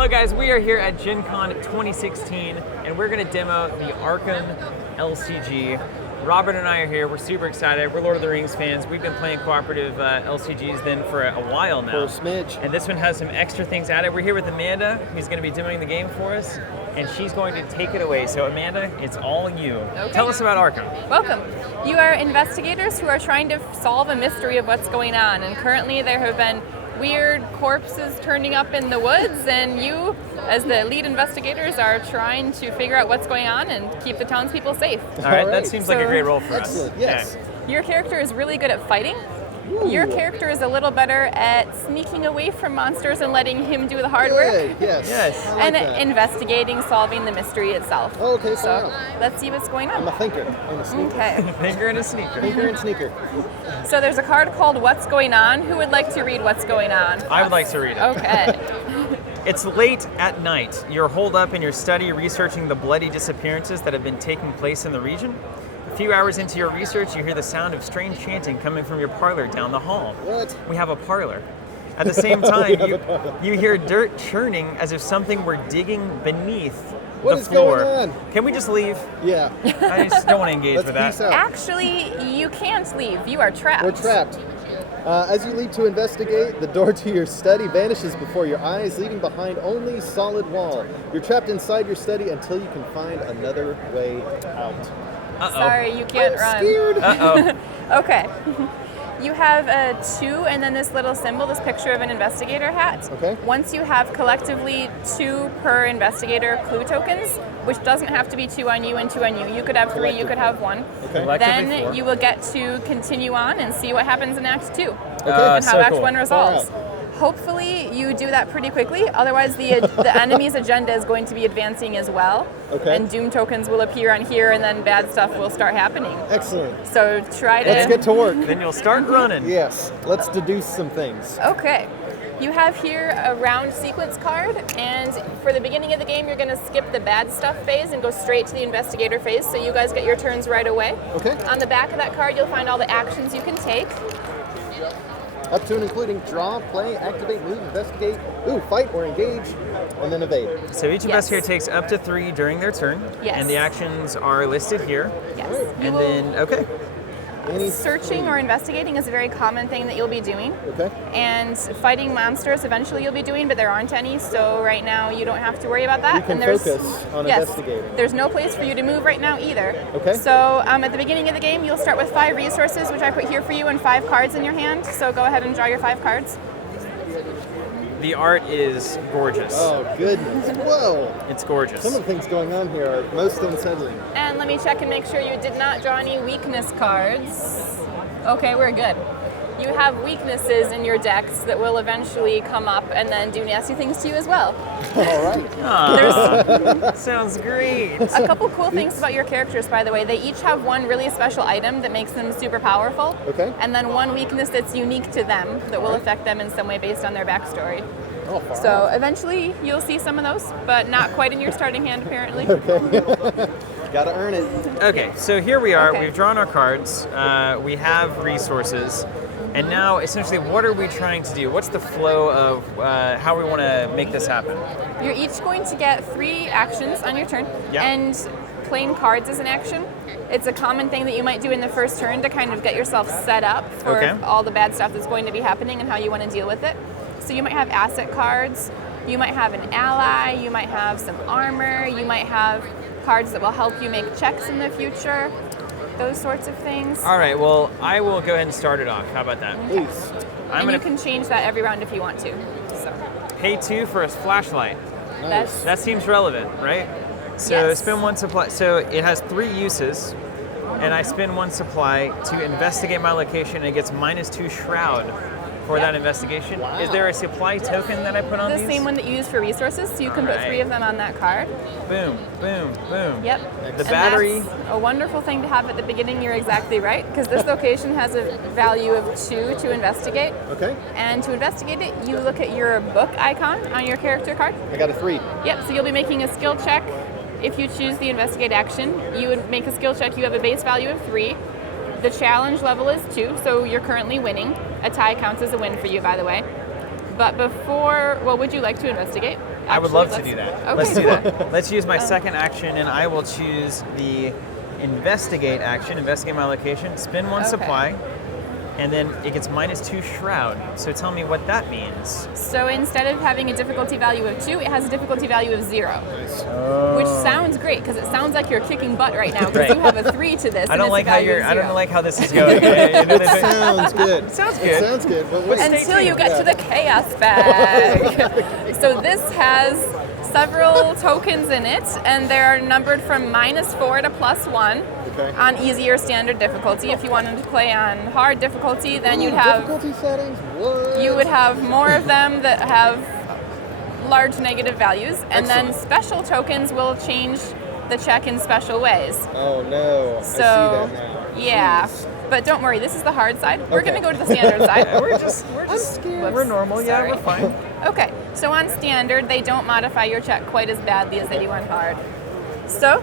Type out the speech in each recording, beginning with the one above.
Hello guys, we are here at Gen Con 2016 and we're going to demo the Arkham LCG. Robert and I are here, we're super excited, we're Lord of the Rings fans, we've been playing cooperative LCGs then for a while now. For a smidge. And this one has some extra things added. We're here with Amanda, who's going to be demoing the game for us, and she's going to take it away. So Amanda, it's all you. Okay. Tell us about Arkham. Welcome. You are investigators who are trying to solve a mystery of what's going on, and currently there have been weird corpses turning up in the woods, and you, as the lead investigators, are trying to figure out what's going on and keep the townspeople safe. All right, that seems like a great role for Excellent. us. Yes. Okay. Your character is really good at fighting. Ooh. Your character is a little better at sneaking away from monsters and letting him do the hard work. Good, yes. Yes. I like And that. investigating, solving the mystery itself. Oh, okay, fair So enough. let's see what's going I'm on. a thinker and a sneaker. Okay. Finger and a sneaker. Thinker and sneaker. So there's a card called What's Going On. Who would like to read What's Going On? I would like to read it. Okay. It's late at night. You're holed up in your study researching the bloody disappearances that have been taking place in the region. A few hours into your research, you hear the sound of strange chanting coming from your parlor down the hall. What? We have a parlor. At the same time, you hear dirt churning as if something were digging beneath What the is floor. going on? Can we just leave? Yeah. I just don't want to engage Let's with that. peace out. Actually, you can't leave. You are trapped. We're trapped. As you leave to investigate, the door to your study vanishes before your eyes, leaving behind only solid wall. You're trapped inside your study until you can find another way out. Uh-oh. Sorry, you can't run. Scared. Uh-oh. Okay. You have a 2 and then this little symbol, this picture of an investigator hat. Okay. Once you have collectively 2 per investigator clue tokens, which doesn't have to be 2 on you and 2 on you. You could have 3, you could have 1. Okay. Collectively Then 4. you will get to continue on and see what happens in Act 2. Okay. And how so Act cool. 1 resolves. All Hopefully you do that pretty quickly, otherwise the enemy's agenda is going to be advancing as well. Okay. And Doom tokens will appear on here and then bad stuff will start happening. Excellent. So try to... Let's get to work. Then you'll start running. Yes. Let's deduce some things. Okay. You have here a round sequence card, and for the beginning of the game, you're going to skip the bad stuff phase and go straight to the investigator phase, so you guys get your turns right away. Okay. On the back of that card, you'll find all the actions you can take. Up to and including draw, play, activate, move, investigate, fight or engage, and then evade. So each Yes. investigator takes up to 3 during their turn. Yes. And the actions are listed here. Yes. You And will- then, okay. Searching or investigating is a very common thing that you'll be doing. Okay. And fighting monsters eventually you'll be doing, but there aren't any, so right now you don't have to worry about that. You can and there's, focus on yes, investigating. There's no place for you to move right now either. Okay. So at the beginning of the game, you'll start with 5 resources, which I put here for you, and 5 cards in your hand. So go ahead and draw your 5 cards. The art is gorgeous. Oh, goodness. Whoa. It's gorgeous. Some of the things going on here are most unsettling. And let me check and make sure you did not draw any weakness cards. Okay, we're good. You have weaknesses in your decks that will eventually come up and then do nasty things to you as well. All right. Aw, sounds great. A couple cool things about your characters, by the way. They each have one really special item that makes them super powerful. Okay. And then one weakness that's unique to them that will affect them in some way based on their backstory. Oh, far So out. eventually you'll see some of those, but not quite in your starting hand apparently. Gotta earn it. Okay, so here we are. Okay. We've drawn our cards. We have resources. And now, essentially, what are we trying to do? What's the flow of how we want to make this happen? You're each going to get 3 actions on your turn, Yeah. and playing cards is an action. It's a common thing that you might do in the first turn to kind of get yourself set up for Okay. all the bad stuff that's going to be happening and how you want to deal with it. So you might have asset cards, you might have an ally, you might have some armor, you might have cards that will help you make checks in the future, those sorts of things. All right, well, I will go ahead and start it off. How about that? Please. I'm And going you to can change that every round if you want to. So pay 2 for a flashlight. that's That seems relevant, right? So Yes. spend 1 supply. So it has 3 uses, and I spend 1 supply to investigate my location, and it gets -2 shroud for Yep. that investigation. Wow. Is there a supply token that I put on the these? same one that you use for resources, so you can put Alright. 3 of them on that card. Boom, boom, boom. Yep. The And battery. that's a wonderful thing to have at the beginning. You're exactly right, because this location has a value of 2 to investigate. Okay. And to investigate it, you look at your book icon on your character card. I got a 3. Yep, so you'll be making a skill check. If you choose the investigate action, you would make a skill check. You have a base value of 3. The challenge level is 2, so you're currently winning. A tie counts as a win for you, by the way. But before, well, would you like to investigate? I would love to do that. Okay, Let's do cool. that. Let's use my second action, and I will choose the investigate action. Investigate my location. Spin one Okay. supply, and then it gets -2 shroud. So tell me what that means. So instead of having a difficulty value of 2, it has a difficulty value of 0. Which sounds great because it sounds like you're kicking butt right now because Right. you have a 3 to this. I and don't it's like a how value you're. of I don't 0. like how this is going. You know, It sounds good. Sounds It good. sounds good, but wait. Until you get to the chaos bag. So this has several tokens in it, and they're numbered from -4 to +1 Okay. on easy or standard difficulty. If you wanted to play on hard difficulty, then you'd have difficulty settings. What? you would have more of them that have large negative values, and then Excellent. special tokens will change the check in special ways. Oh no! I So see that now. yeah, but don't worry, this is the hard side. We're Okay. going to go to the standard side. We're just Whoops, we're normal. Yeah, sorry. we're fine. Okay, so on standard, they don't modify your check quite as badly as they do on hard. So,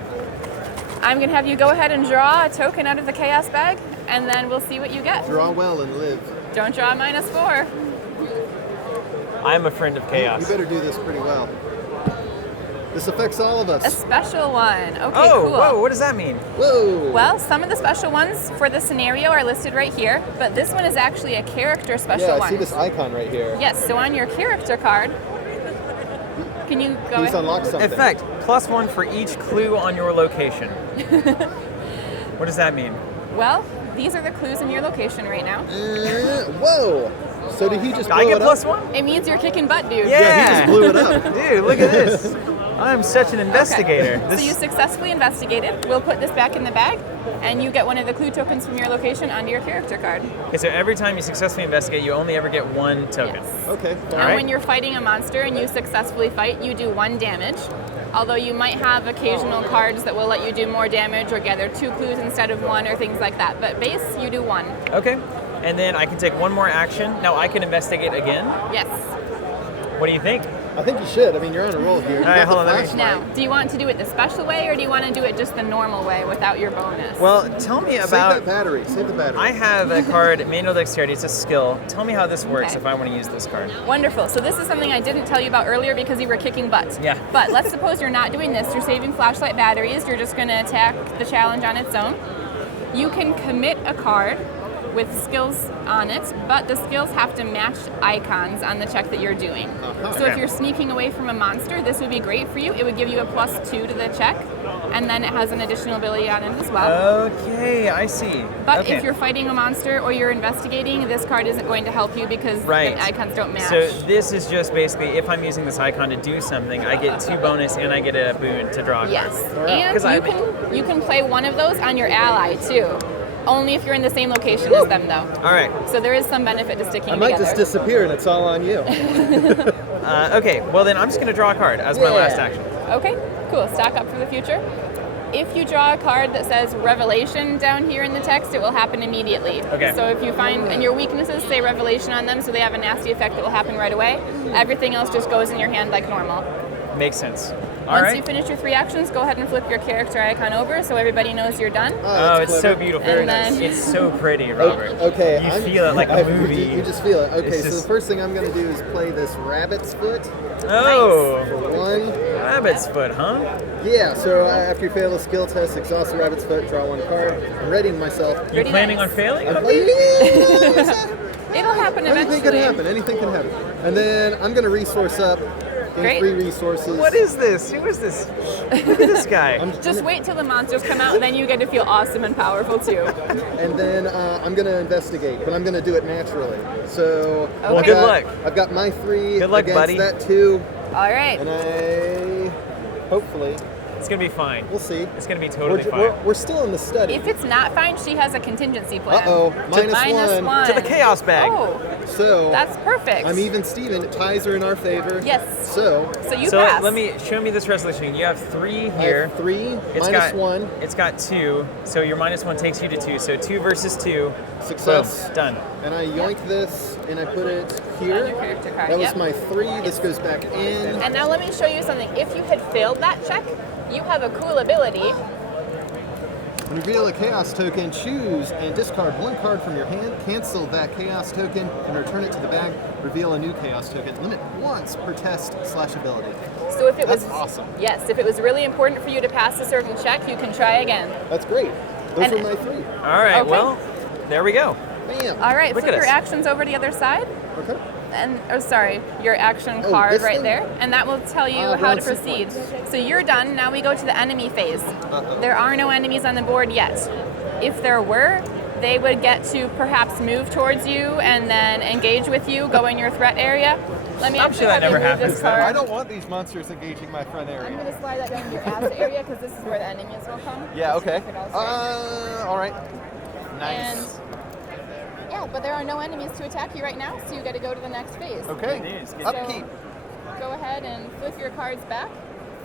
I'm going to have you go ahead and draw a token out of the chaos bag, and then we'll see what you get. Draw well and live. Don't draw a -4. I'm a friend of You chaos. better do this pretty well. This affects all of A us. special one. Okay, Oh, cool. whoa! What does that mean? Whoa! Well, some of the special ones for the scenario are listed right here, but this one is actually a character special yeah, I one. see this icon right here. Yes, so on your character card, can you go He's ahead? unlocked something. Effect +1 for each clue on your location. What does that mean? Well, these are the clues in your location right now. Whoa! So did he just blow I get it up? +1? It means you're kicking butt, dude. Yeah, he just blew it up. Dude, look at this. I'm such an investigator. Okay. So you successfully investigated. We'll put this back in the bag, and you get one of the clue tokens from your location onto your character card. Okay, so every time you successfully investigate, you only ever get 1 token. Yes. Okay. And Alright. when you're fighting a monster and you successfully fight, you do 1 damage. Although you might have occasional cards that will let you do more damage or gather 2 clues instead of 1 or things like that. But base, you do 1. Okay, and then I can take 1 more action. Now I can investigate again. Yes. What do you think? I think you should. I mean, you're on a roll here. You All right, got the hold on, let me- flashlight. Now, do you want to do it the special way or do you want to do it just the normal way without your bonus? Well, tell me Save about. that battery. Save the battery. I have a card, Manual Dexterity. It's a skill. Tell me how this works Okay. if I want to use this card. Wonderful. So this is something I didn't tell you about earlier because you were kicking butt. Yeah. But let's suppose you're not doing this. You're saving flashlight batteries. You're just going to attack the challenge on its own. You can commit a card with skills on it, but the skills have to match icons on the check that you're doing. So if Okay. you're sneaking away from a monster, this would be great for you. It would give you a +2 to the check, and then it has an additional ability on it as well. Okay, I see. But okay. if you're fighting a monster or you're investigating, this card isn't going to help you because Right. the icons don't match. So this is just basically if I'm using this icon to do something, I get 2 bonus and I get a boon to draw a card. Yes, Alright. 'Cause and you can play one of those on your ally too. Only if you're in the same location as them, though. All right. So there is some benefit to sticking I might together. just disappear and it's all on you. Okay. Well, then I'm just going to draw a card as my Yeah. last action. Okay, cool. Stock up for the future. If you draw a card that says Revelation down here in the text, it will happen immediately. Okay. So if you find, and your weaknesses say Revelation on them, so they have a nasty effect that will happen right away, everything else just goes in your hand like normal. Makes sense. All Once right. you finish your 3 actions, go ahead and flip your character icon over so everybody knows you're done. Oh, that's it's so clever. beautiful. And then- It's so pretty, Robert. Okay. You feel it like a movie. You just feel it. Okay, It's so just- the first thing I'm going to do is play this rabbit's foot Oh, for 1. rabbit's foot, huh? Yeah, so after you fail the skill test, exhaust the rabbit's foot, draw 1 card. I'm readying myself. You Pretty planning nice. on failing? I'm It'll happen eventually. Anything could happen. Anything can happen. And then I'm going to resource up. Gain Great. 3 resources. What is this? Who is this? Look at this guy. Just wait till the monsters come out, and then you get to feel awesome and powerful too. And then I'm going to investigate, but I'm going to do it naturally. So Well, I've good got- luck. I've got my 3 Good luck, against buddy. that 2, All right. and I hopefully It's gonna be fine. we'll see. It's gonna be totally we're, fine. we're still in the study. If it's not fine, she has a contingency plan. Uh-oh, minus Minus 1. one. To the chaos bag. Oh, So that's perfect. I'm even Steven. It ties are in our favor. Yes. So So you So pass. let me show me this resolution. You have 3 I here. have 3 It's minus got 1. It's got 2. So your -1 takes you to 2. So 2 versus 2. Success. Boom. Done. And I yoink this and I put it On here. your character card. That was Yep. my 3. This goes back in. And now let me show you something. If you had failed that check, you have a cool ability When you reveal a chaos token, choose and discard one card from your hand, cancel that chaos token, and return it to the bag. Reveal a new chaos token. Limit once per test/ability. So if it That's was awesome. Yes, if it was really important for you to pass a certain check, you can try again. That's great. Those And- were my 3. All right, Okay. well, there we go. Bam. All right, Look flip at your us. actions over to the other side. Okay. And your action Oh, card this right thing? there, and that will tell you how run to proceed. So you're done. Now we go to the enemy phase. Uh-oh. There are no enemies on the board yet. If there were, they would get to perhaps move towards you and then engage with you, go in your threat area. Let me I'm actually sure that have you never move this happens, though. card. I don't want these monsters engaging my front area. I'm going to slide that down to your asset area because this is where the enemies will come. Yeah, Just so okay. you can all see. All right. And Nice. yeah, but there are no enemies to attack you right now, so you got to go to the next phase. Okay. Good news, good Upkeep. Go ahead and flip your cards back.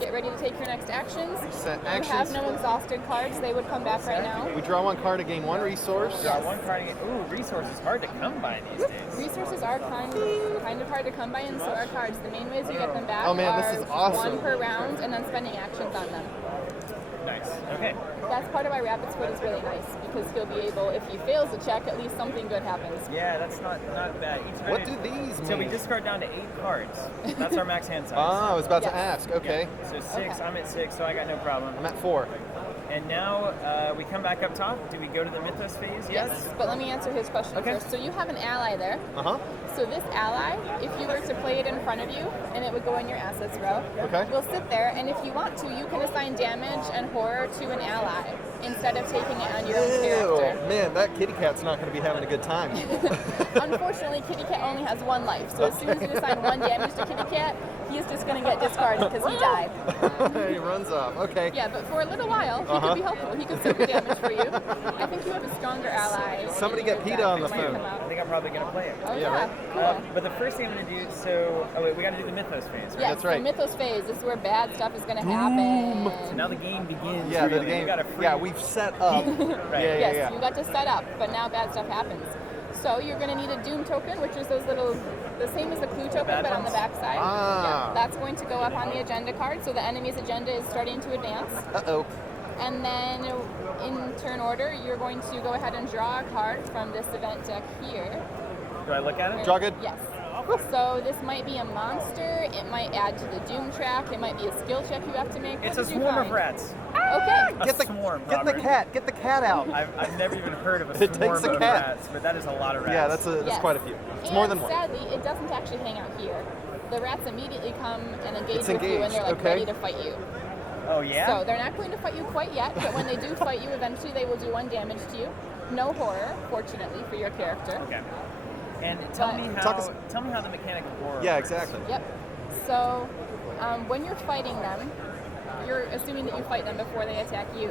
Get ready to take your next actions. Set You actions. have no exhausted cards. They would come back right now. We draw one card to gain 1 resource. Draw one card again. Ooh, resources hard to come by these days. Resources are kind of hard to come by, and so are cards. The main ways you get them back Oh, man, are this is awesome. 1 per round and then spending actions on them. Nice. Okay. That's part of why Rabbit's Foot is really nice, because he'll be able, if he fails a check, at least something good happens. Yeah, that's not bad. Each time What do these mean? So we discard down to 8 cards. That's our max hand size. Ah, I was about to Yes. ask. Okay. So 6, Okay. I'm at 6, so I got no problem. I'm at 4. And now we come back up top. Do we go to the Mythos phase yet? Yes, but let me answer his question Okay. first. So you have an ally there. Uh-huh. So this ally, if you were to play it in front of you, and it would go in your assets row, Okay. will sit there, and if you want to, you can assign damage and horror to an ally instead of taking it on your own character. Man, that kitty cat's not going to be having a good time. Unfortunately, Kitty Cat only has 1 life, so as soon as you assign 1 damage to Kitty Cat, he is just going to get discarded because he died. He runs off. Okay. Yeah, but for a little while, he could be helpful. He could still do damage for you. I think you have a stronger ally. Somebody in your get PETA deck on the that might phone. come out. I think I'm probably going to play it. Oh, Yeah, yeah. right? Cool. But the first thing I'm going to do, so, oh wait, we got to do the Mythos phase, right? Yes, That's right. the Mythos phase. This is where bad stuff is going to happen. So now the game begins. Yeah, the really. game. We got a free, Yeah, we've set up. Right. Yeah, Yes, yeah. you got to set up, but now bad stuff happens. So you're going to need a Doom token, which is those little, the same as the Clue token, bad but on the ones? back side. Ah. Yeah, that's going to go up on the agenda card, so the enemy's agenda is starting to advance. Uh-oh. And then in turn order, you're going to go ahead and draw a card from this event deck here. Do I look at it? Draw good? Yes. So this might be a monster, it might add to the Doom track, it might be a skill check you have to make. It's What a did you sworm of find? rats. Okay. A Get the swarm, Get the Robert. cat. Get the cat out. I've never even heard of a It swarm takes a of cat. rats, but that is a lot of rats. Yeah, that's Yes. quite a few. It's And more than one. sadly, it doesn't actually hang out here. The rats immediately come and engage It's with you when engaged, they're like okay. ready to fight you. Oh yeah. So they're not going to fight you quite yet, but when they do fight you, eventually they will do 1 damage to you. No horror, fortunately for your character. Okay. And tell But- me how. Talk us- Tell me how the mechanic of horror. Yeah, works. exactly. Yep. So when you're fighting them, you're assuming that you fight them before they attack you.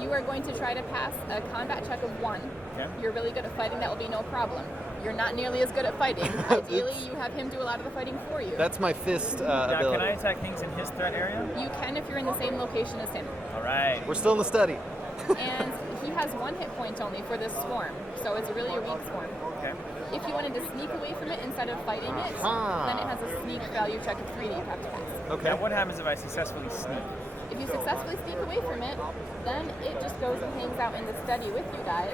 You are going to try to pass a combat check of 1. Okay. You're really good at fighting, that will be no problem. You're not nearly as good at fighting. Ideally, you have him do a lot of the fighting for you. That's my fist Now, ability. can I attack things in his threat area? You can if you're in the same location as him. All right. We're still in the study. And he has 1 hit point only for this swarm, so it's really a weak swarm. Okay. If you wanted to sneak away from it instead of fighting it, Aha. then it has a sneak value check of 3 that you have to pass. Okay. Now, what happens if I successfully sneak? If you successfully sneak away from it, then it just goes and hangs out in the study with you guys.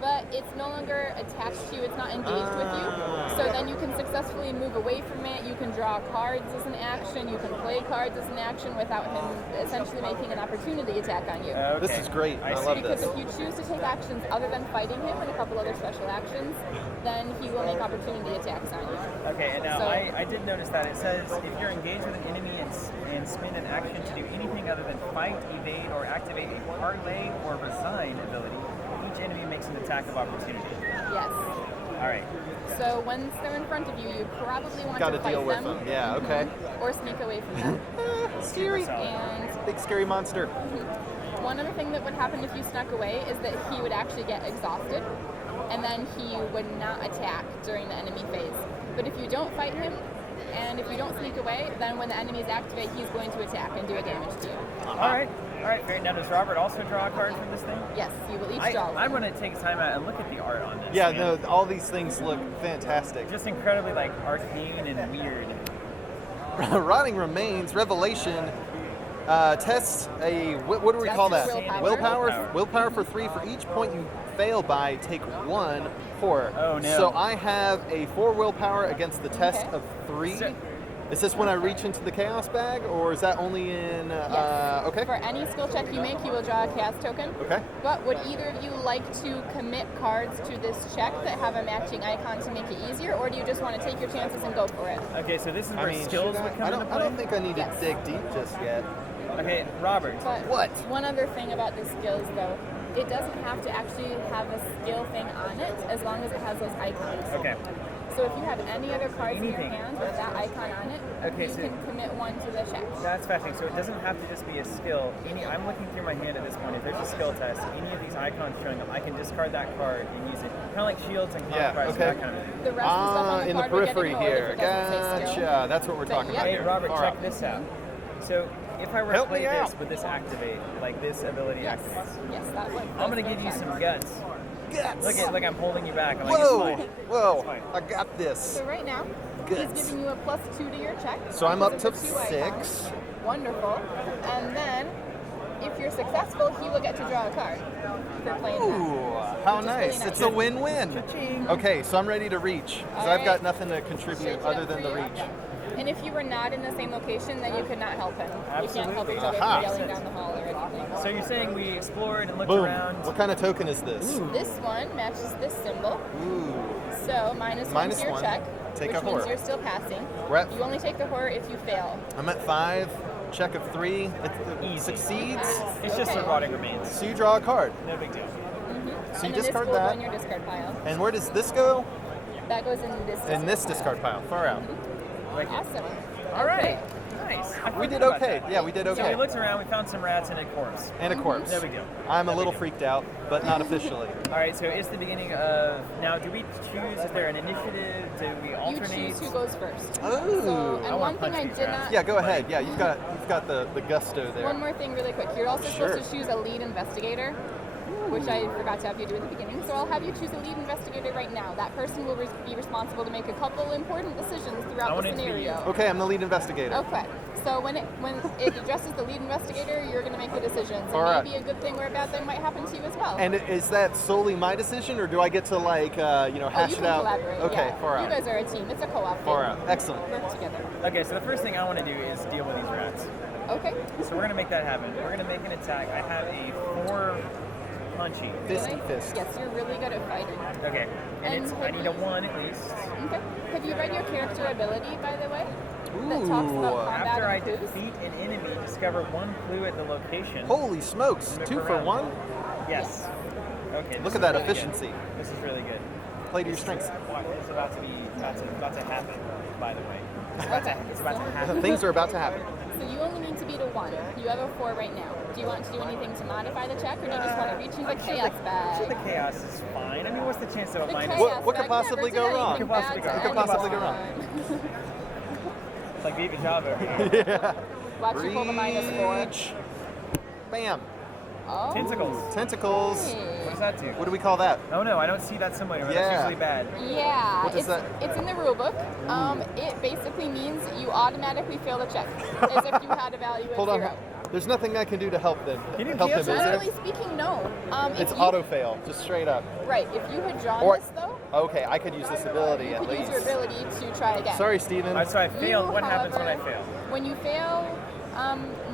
But it's no longer attached to you, it's not engaged with you. So then you can successfully move away from it, you can draw cards as an action, you can play cards as an action without him essentially making an opportunity attack on you. Okay. This is great. I see. love Because this. if you choose to take actions other than fighting him and a couple other special actions, then he will make opportunity attacks on you. Okay, and now So- I did notice that it says if you're engaged with an enemy and spend an action to do anything other than fight, evade, or activate a parlay or resign ability, each enemy makes an attack of opportunity. Yes. All right. So once they're in front of you, you probably want Got to to fight deal with them. them. Yeah, okay. Or sneak away from them. Scary. And Big scary monster. one other thing that would happen if you snuck away is that he would actually get exhausted, and then he would not attack during the enemy phase. But if you don't fight him, and if you don't sneak away, then when the enemies activate, he's going to attack and do a damage to you. All right. All right. Great. Now, does Robert also draw a card from this thing? Yes, you will each draw one. I'm going to take time out and look at the art on this. Yeah, man. no, all these things look fantastic. Just incredibly arcane and weird. Rotting Remains, Revelation. Test a what do we Test call your that? willpower. Willpower for 3. For each point you fail by, take 1 horror. Oh, no. So I have a 4 willpower against the test Okay. of 3. So- Is this when I reach into the chaos bag, or is that only in? Yes. Okay. For any skill check you make, you will draw a chaos token. Okay. But would either of you like to commit cards to this check that have a matching icon to make it easier, or do you just want to take your chances and go for it? Okay, so this is where I mean, skills should would I? come I into don't. play. I don't think I need to Yes. dig deep just yet. Okay, Robert. But What? one other thing about the skills, though, it doesn't have to actually have a skill thing on it as long as it has those icons. Okay. So if you have any other cards in Anything. your hand with that icon on it, Okay, you so- can commit one to the check. That's fascinating. So it doesn't have to just be a skill. I'm looking through my hand at this point. If there's a skill test, any of these icons showing up, I can discard that card and use it. Kind of like shields and Yeah, contrast, okay. that kind of thing. The rest of the stuff on the In the card would get periphery ignored if here. it doesn't say skill. Gotcha. That's what we're But talking yeah. about. Hey, Robert, All check right. this out. So if I were to Help play me this, out. would this activate? Like this ability Yes, activates? yes, that one. I'm gonna give you some guts. Guts. Look, I'm holding you back. I'm like, Whoa! it's fine. Whoa! It's fine. I got this. So right now, Guts. he's giving you a +2 to your check. So I'm up because to of the 2 icons. 6. Wonderful. And then, if you're successful, he will get to draw a card for playing Ooh, that. how Which is nice. really It's nice. a win-win. Cha-ching. Okay, so I'm ready to reach. Because All I've got right. nothing to Shake contribute it other up than for the you. reach. And if you were not in the same location, then you could not help him. You can't help Absolutely. each other Aha. from yelling down the hall or anything. So you're saying we explored and looked Boom. around. What kind of token is this? This one matches this symbol. Ooh. So minus one Minus to your one. check, Take which a means horror. you're still passing. We're at- You only take the horror if you fail. I'm at 5. Check of 3. It Easy. succeeds. It's just Okay. erotic remains. So you draw a card. No big deal. So you And then discard this will that. go in your discard pile. And where does this go? That goes in this. In this discard pile. Far out. Like it. Awesome. All right. Nice. I We forgot did about okay. that. Yeah, we did So okay. we looked around, we found some rats and a corpse. And a corpse. No big deal. I'm a No little big deal. freaked out, but not officially. All right, so it's the beginning of. Now, do we choose? Is there an initiative? Do we You alternate? choose who goes first. Oh. So, I and wanna one thing punch I these did rats. not. Yeah, go ahead. Yeah, you've got the gusto there. One more thing, really quick. You're also Sure. supposed to choose a lead investigator, which I forgot to have you do at the beginning. So I'll have you choose a lead investigator right now. That person will be responsible to make a couple important decisions I throughout want the it to be scenario. Okay, I'm the lead investigator. Okay. So when it addresses the lead investigator, you're going to make the decisions. And All right. maybe a good thing or a bad thing might happen to you as well. And is that solely my decision, or do I get to hash you it can out? collaborate. Okay, yeah. far You out. guys are a team. It's a co-op. Far thing. out. Excellent. Work together. Okay, so the first thing I want to do is deal with these rats. Okay. So we're gonna make that happen. We're gonna make an attack. I have a 4 punchy. Fisty Really? fist. Yes, you're really good at fighting. Okay, and And it's I need a 1 at least. Okay. Have you read your character ability, by the way? That talks about Ooh. combat After I and clues? defeat an enemy, discover 1 clue at the location. Holy smokes! Move 2 for around. 1? Yes. Okay. this Look is at that really good. efficiency. This is really good. Play to your strengths. It's about to happen. By the way, it's about to happen. Things are about to happen. So you only need to beat a 1. You have a 4 right now. Do you want to do anything to modify the check, or do you just want to reach into the chaos So the bag? chaos is fine. I mean, what's the chance of a The minus? chaos What could bag possibly never go did wrong? anything What could bad to possibly go wrong? anyone. It's like Viva Java over here. Yeah. Watch you pull the -4. Reach. Bam. Oh. Tentacles. Tentacles. What does that do? What do we call that? Oh no, I don't see that symbol anywhere. Yeah. That's usually bad. Yeah, What does it's, that- it's in the rule book. It basically means you automatically fail the check, as if you had a value of Hold on. 0. There's nothing I can do to help them. Can you help them, cancel is that? there? Generally speaking, no. If It's you- auto fail, just straight up. Right. If you had drawn Or this, though, okay, I could use this ability you at could use least. your ability to try again. Sorry, Steven. All right, so I failed. You, What happens when I however, fail? When you fail,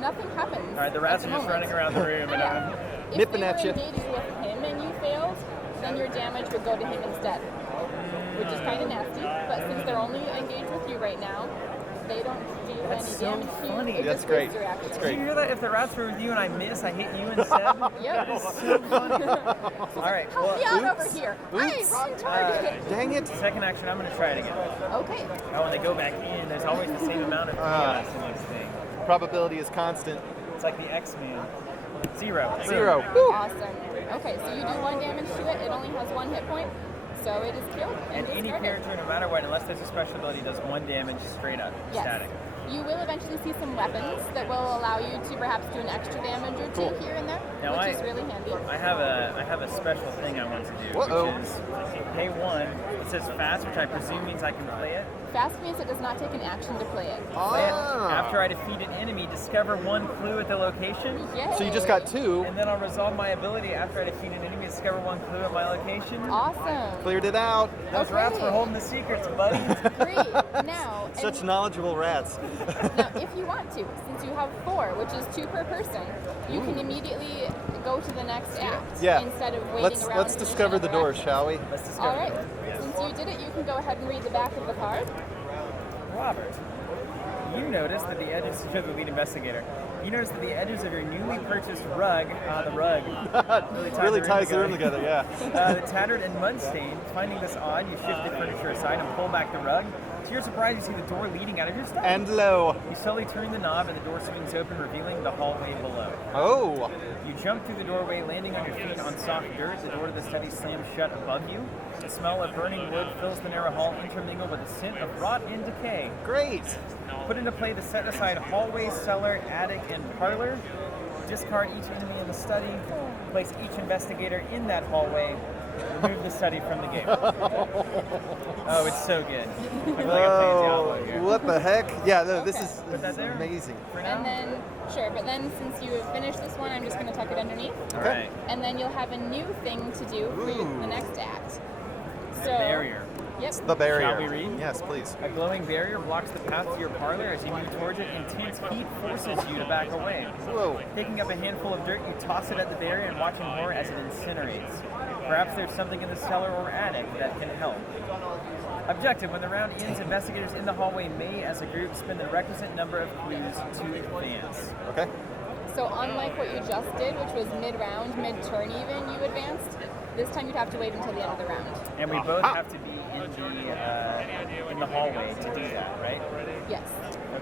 nothing happens. All right, the rats at are just moment. running around the room, and Yeah. If Nipping they at were you. engaged with him and you failed, then your damage would go to him instead, which is kind of nasty. But since they're only engaged with you right now, they don't do That's any so damage to you. funny. It That's just great. goes direct. That's Did great. you hear that? If the rats were with you and I miss, I hit you instead. Yep. That is so funny. All right. Help me out oops. over here. Oops. Hey, wrong target. Dang it. Second action, I'm going to try it again. Okay. Oh, when they go back in, there's always the same amount of chaos in this thing. Probability is constant. It's like the X-Men. 0. 0. Woo. Awesome. Okay, so you do 1 damage to it. It only has 1 hit point, so it is killed And any discarded. character, no matter what, unless there's a special ability, does 1 damage straight up, Yes. static. You will eventually see some weapons that will allow you to perhaps do an extra damage or 2 Cool. here and there, Now which is really handy. I have a special thing I want to do, Uh-oh. which is pay 1. It says fast, which I presume means I can play it fast means it does not take an action to play it. After I defeat an enemy, discover one clue at the location. Yay. So you just got 2. And then I'll resolve my ability after I defeat an enemy, discover one clue at my location. Awesome. Cleared it out. Those rats were holding the secrets, buddy. Great. Now, Such knowledgeable rats. now, if you want to, since you have 4, which is 2 per person, you can immediately go to the next act Yeah. instead of waiting Let's around. let's for discover each the door, interaction. shall we? Let's discover. All right. Since you did it, you can go ahead and read the back of the card. Robert, you noticed that the edges of the lead investigator. You noticed that the edges of your newly purchased rug, the rug, Really ties the room together, yeah. The tattered and mud-stained. Finding this odd, you shift the furniture aside and pull back the rug. To your surprise, you see the door leading out of your study. And low. You slowly turn the knob and the door swings open, revealing the hallway below. Oh. You jump through the doorway, landing on your feet on soft dirt. The door to the study slams shut above you. The smell of burning wood fills the narrow hall, intermingled with the scent of rot and decay. Great. Put into play the set-aside hallway, cellar, attic, and parlor. Discard each enemy in the study. Place each investigator in that hallway. Remove the study from the game. Oh, it's so good. I feel like I'm playing Diablo here. What the heck? Yeah, no, this Okay. is Put that there? amazing. For now? And then, sure, but then since you have finished this one, I'm just going to tuck it underneath. All right. And then you'll have a new thing to do for the next act. So, Barrier. Yep. The barrier. Shall we read? Yes, please. A glowing barrier blocks the path to your parlor. As you move towards it, intense heat forces you to back away. Whoa. Picking up a handful of dirt, you toss it at the barrier and watch in horror as it incinerates. Perhaps there's something in the cellar or attic that can help. Objective: when the round ends, investigators in the hallway may, as a group, spend the requisite number of clues to advance. Okay. So unlike what you just did, which was mid-round, mid-turn even, you advanced, this time you'd have to wait until the end of the round. And we both have to be in the hallway to do that, right? Yes.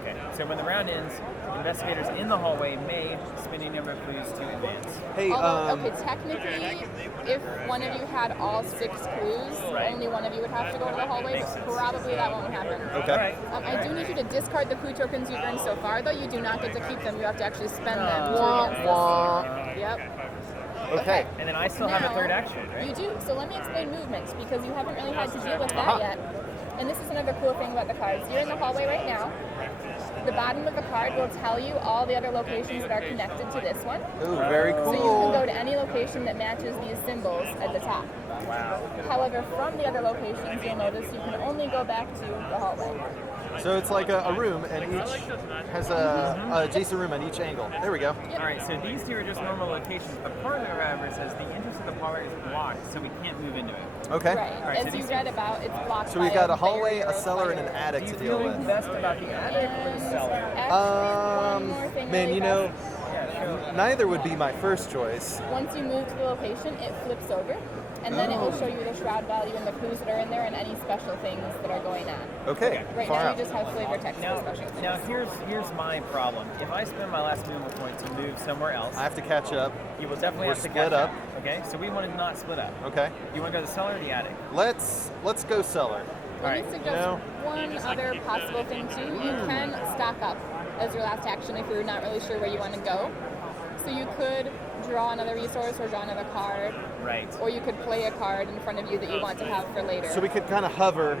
Okay. So when the round ends, investigators in the hallway may spend a number of clues to advance. Hey, Although, okay, technically, if one of you had all 6 clues, Right. only one of you would have to go to the hallway, Makes but sense. probably that won't happen. Okay. All right. I do need you to discard the clue tokens you've earned so far, though. You do not get to keep them. You have to actually spend them to advance this. Yep. Okay. And then I still have a Now, third action, right? You do. So let me explain movement, because you haven't really had to deal with that yet. And this is another cool thing about the cards. You're in the hallway right now. The bottom of the card will tell you all the other locations that are connected to this one. Ooh, very So you can go cool. to any location that matches these symbols at the top. Wow. However, from the other locations, you'll notice you can only go back to the hallway. So it's like a room, and each has a adjacent room at each angle. There we go. All right, so these two are just normal locations, but parlor, however, says the entrance of the parlor is blocked, so we can't move into it. Okay. Right. Alright, so As you these read two- about, it's blocked So by we've got a hallway, barrier a of cellar, and fire. an attic Do to you deal feel with. best about the attic or the cellar? Actually, one more thing Man, really you know, fast. Yeah, sure. neither would be my first choice. Once you move to the location, it flips over, and then it will show you the shroud value and the clues that are in there and any special things that are going on. Okay. Right far now, out. you just have flavor text Now, for special things. now here's my problem. If I spend my last movement point to move somewhere else, I have to catch up. you will definitely We're have to split catch up. Okay, so we want to not split up. Okay. You want to go to the cellar or the attic? Let's go cellar. Let Alright, me suggest you know- one other possible thing too. You can stock up as your last action if you're not really sure where you want to go. So you could draw another resource or draw another card, Right. or you could play a card in front of you that you want to have for later. So we could kind of hover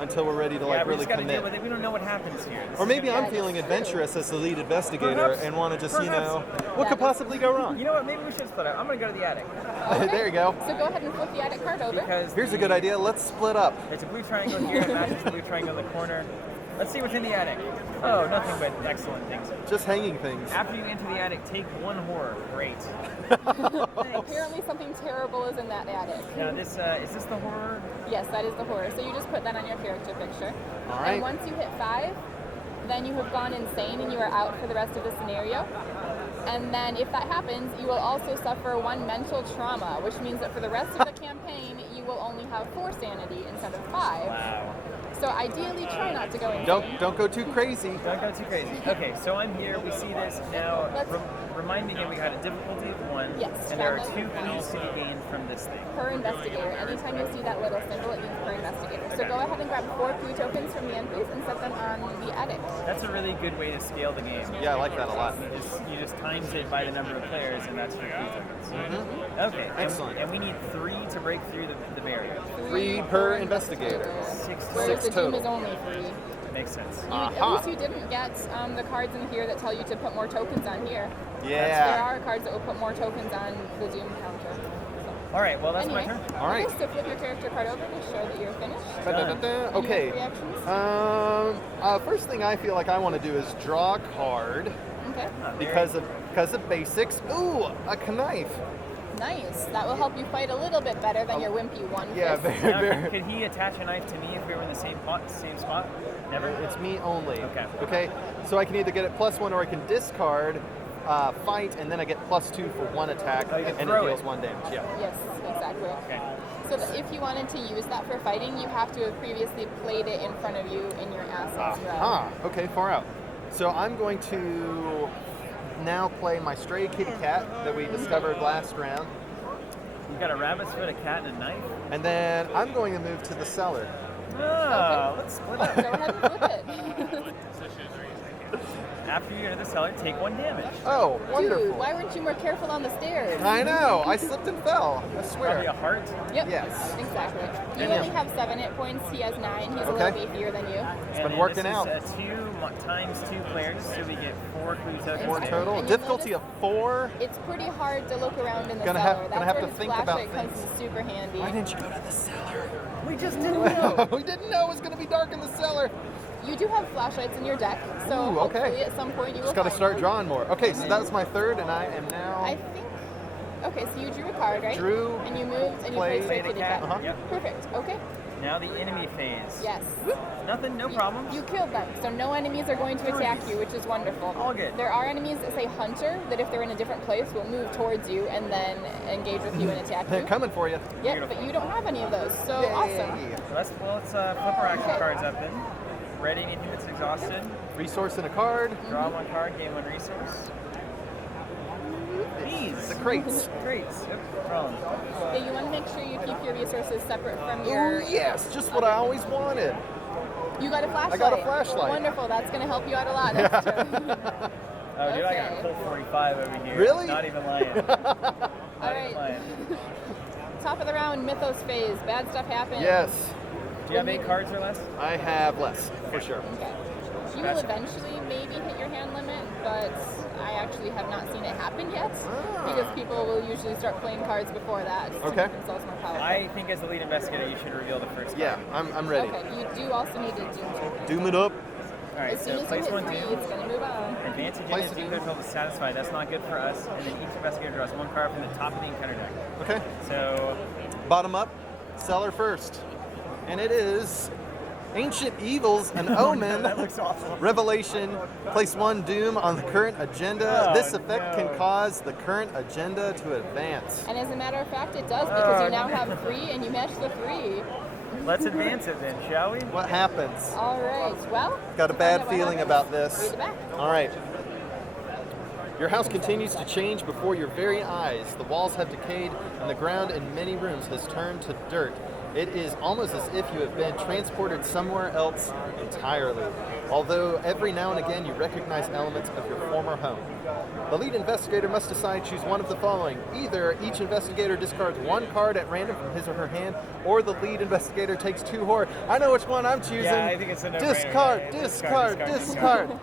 until we're ready to Yeah, like we really just got to deal commit. with it. We don't know what happens here. This Or is maybe gonna I'm that's feeling true. adventurous as the lead investigator Perhaps. and want to just, you Perhaps. know, what could possibly go be- wrong? You know what? Maybe we should split up. I'm going to go to the attic Okay. There you go. So go ahead and flip the attic card over. because Here's a good idea. Let's split up. There's a blue triangle here. It matches the blue triangle in the corner. Let's see what's in the attic. Oh, nothing but excellent things. Just hanging things. After you enter the attic, take one horror. Great. Apparently something terrible is in that attic. Now this is this the horror? Yes, that is the horror. So you just put that on your character picture. All right. And once you hit 5, then you have gone insane and you are out for the rest of the scenario. And then if that happens, you will also suffer 1 mental trauma, which means that for the rest of the campaign, you will only have 4 sanity instead of 5. Wow. So ideally, try not to go insane. Don't go too crazy. Don't go too crazy. Okay, so I'm here. We see this now. Let's- Remind me again. We got a difficulty of 1. Yes, And there are traveling. 2 clues to be gained from this thing. Per investigator. Anytime you see that little symbol, it means per investigator. So go ahead and grab 4 clue tokens from the NPCs and set them on the attic. That's a really good way to scale the game. Yeah, I like that a lot. You just times it by the number of players, and that's your clue tokens. Okay. Excellent. And we need 3 to break through the barrier. 3 per investigator. 6 Where's the total. Doom is only 3. Makes sense. At least you didn't get the cards in here that tell you to put more tokens on here. Yeah. There are cards that will put more tokens on the Doom counter. All right, well, that's Anyway, my turn. All right. So flip your character card over to show that you're finished. Done. Okay. Any reactions? First thing I feel like I want to do is draw a card Okay. because of basics. Ooh, a knife. Nice. That will help you fight a little bit better than your wimpy one. Yeah, fist. very, Now, very. could he attach a knife to me if we were in the same spot? Never? It's me only. Okay. Okay. So I can either get it +1 or I can discard, fight, and then I get +2 for 1 attack, Oh, you can and throw it deals it. 1 damage. Yeah. Yes, exactly. Okay. So that if you wanted to use that for fighting, you have to have previously played it in front of you in your assets row. Okay, far out. So I'm going to now play my stray kitty cat that we discovered last round, You got a rabbit's foot, a cat, and a knife? and then I'm going to move to the cellar. Oh, let's split up. Go ahead and flip it. After you enter the cellar, take 1 damage. Oh, wonderful. Dude, why weren't you more careful on the stairs? I know. I slipped and fell. I Probably a swear. heart. Yep. Yes. Exactly. You Yeah. only have 7 hit points. He has 9. He's a Okay. little beefier than you. It's working out. This is 2 times 2 players, so we get 4 clue tokens. 4 there. total. And you'll Difficulty of notice- 4. It's pretty hard to look around in the Gonna cellar. have- That's gonna have where to his think about flashlight comes things. in super handy. Why didn't you go to the cellar? We just didn't know. We didn't know it was going to be dark in the cellar. You do have flashlights in your deck, so Ooh, okay. hopefully at some point you will Just got to find start one. drawing more. Okay, so that was my third, and I am now. I think. Okay, so you drew a card, right? Drew, And you moved and you played, played Kitty Cat. Uh-huh. Yep. Perfect. Okay. Now the enemy phase. Yes. Nothing, no problem. You killed them, so no enemies are going to attack you, which is wonderful. All good. There are enemies that say Hunter, that if they're in a different place, will move towards you and then engage with you and attack They're you. coming for you. Yep, but you don't have any of those, so awesome. Yay. So let's flip our action Okay. cards up then. Ready, anything that's exhausted. Resource and a card. Draw 1 card, gain 1 resource. These. The crates. Crates. Yep. Draw 'em. Yeah, you want to make sure you keep your resources separate from Oh your... yes, just what I always wanted. You got a flashlight. I got a flashlight. Wonderful, that's going to help you out a lot. Extra. Oh, dude, I got Okay. a full 45 over here. Really? Not even lying. All Not even right. lying. Top of the round, Mythos phase. Bad stuff happens. Yes, Do you have 8 cards or less? I have less for sure. Okay. You will eventually maybe hit your hand limit, but I actually have not seen it happen yet because people will usually start playing cards before that to Okay. make themselves more powerful. I think as the lead investigator, you should reveal the first card. Yeah, I'm ready. Okay, you do also need to doom token. Doom it up. All right, As soon so as place you 1 hit 3, doom. it's going to move on. Advantage Place against a you doom. control to satisfy. That's not good for us. And then each investigator draws 1 card from the top of the encounter deck. Okay. So Bottom up, cellar first, and it is Ancient Evils, an Omen. that looks awful. Revelation. Place 1 doom on the current agenda. Oh, This effect no. can cause the current agenda to advance. And as a matter of fact, it does because Oh, you now no. have 3 and you match the 3. Let's advance it then, shall we? What happens? All right, well. Got a to find bad out what feeling happens, about this. Read the back. All right. Your house continues to change before your very eyes. The walls have decayed, and the ground in many rooms has turned to dirt. It is almost as if you have been transported somewhere else entirely. Although every now and again you recognize elements of your former home. The lead investigator must decide, choose one of the following. Either each investigator discards 1 card at random from his or her hand, or the lead investigator takes 2 horror. I know which one I'm choosing. Yeah, I think it's a no-brainer. Discard, Yeah, discard, discard. discard.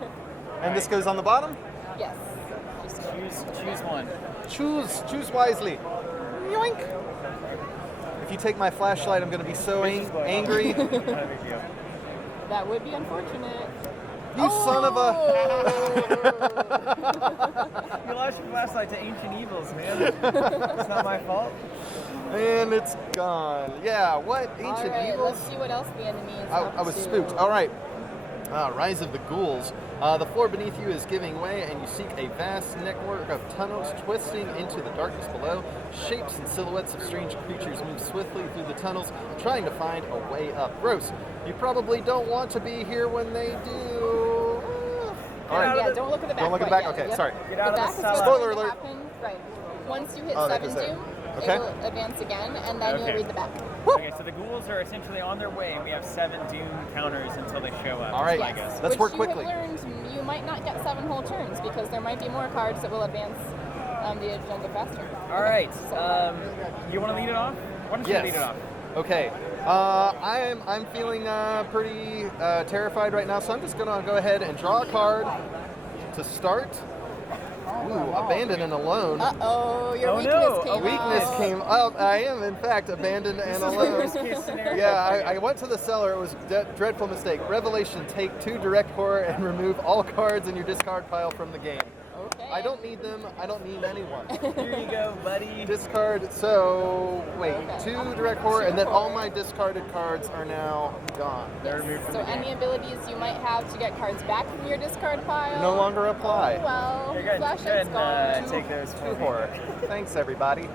And this goes on the bottom? Yes. Choose one. Choose wisely. Yoink. If you take my flashlight, I'm going to be so angry. Not a big deal. That would be unfortunate. You son of a... You lost your flashlight to Ancient Evils, man. It's not my fault. And it's gone. Yeah, what? All Ancient right, Evils? let's see what else the enemy is I up was to. spooked. All right. Rise of the Ghouls. The floor beneath you is giving way, and you seek a vast network of tunnels twisting into the darkness below. Shapes and silhouettes of strange creatures move swiftly through the tunnels, trying to find a way up. Gross. You probably don't want to be here when they do. All right. Yeah, don't look at the back. Don't look at the quite back? yet. Okay, sorry. Get out the of back the is what's cellar. Spoiler going to alert. happen. Right. Once you hit Oh, that 7 goes there. doom, Okay. it will advance again, and then Okay. you'll read the back. Okay, so the ghouls are essentially on their way, and we have 7 doom counters until they show up. All right. I guess. Let's Which work you quickly. have learned you might not get 7 whole turns because there might be more cards that will advance the agenda faster. All right. You want to lead it off? Why don't you Yes. lead it off? Okay. I'm feeling pretty terrified right now, so I'm just gonna go ahead and draw a card to start. Ooh, abandoned and alone. Uh-oh, your Oh, weakness no, came a Weakness out. came up. I am, in fact, abandoned and alone. Worst case scenario. Yeah, I went to the cellar. It was a dreadful mistake. Revelation: take 2 direct horror and remove all cards in your discard pile from the game. Okay. I don't need them. I don't need anyone. Here you go, buddy. Discard. So wait, Okay. 2 direct horror, and then all my discarded cards are now gone. They're removed from So the game. any abilities you might have to get cards back from your discard pile No longer apply. Oh, well, You're good. flashlight's Go ahead and, gone. take those 2 horror. Thanks, everybody.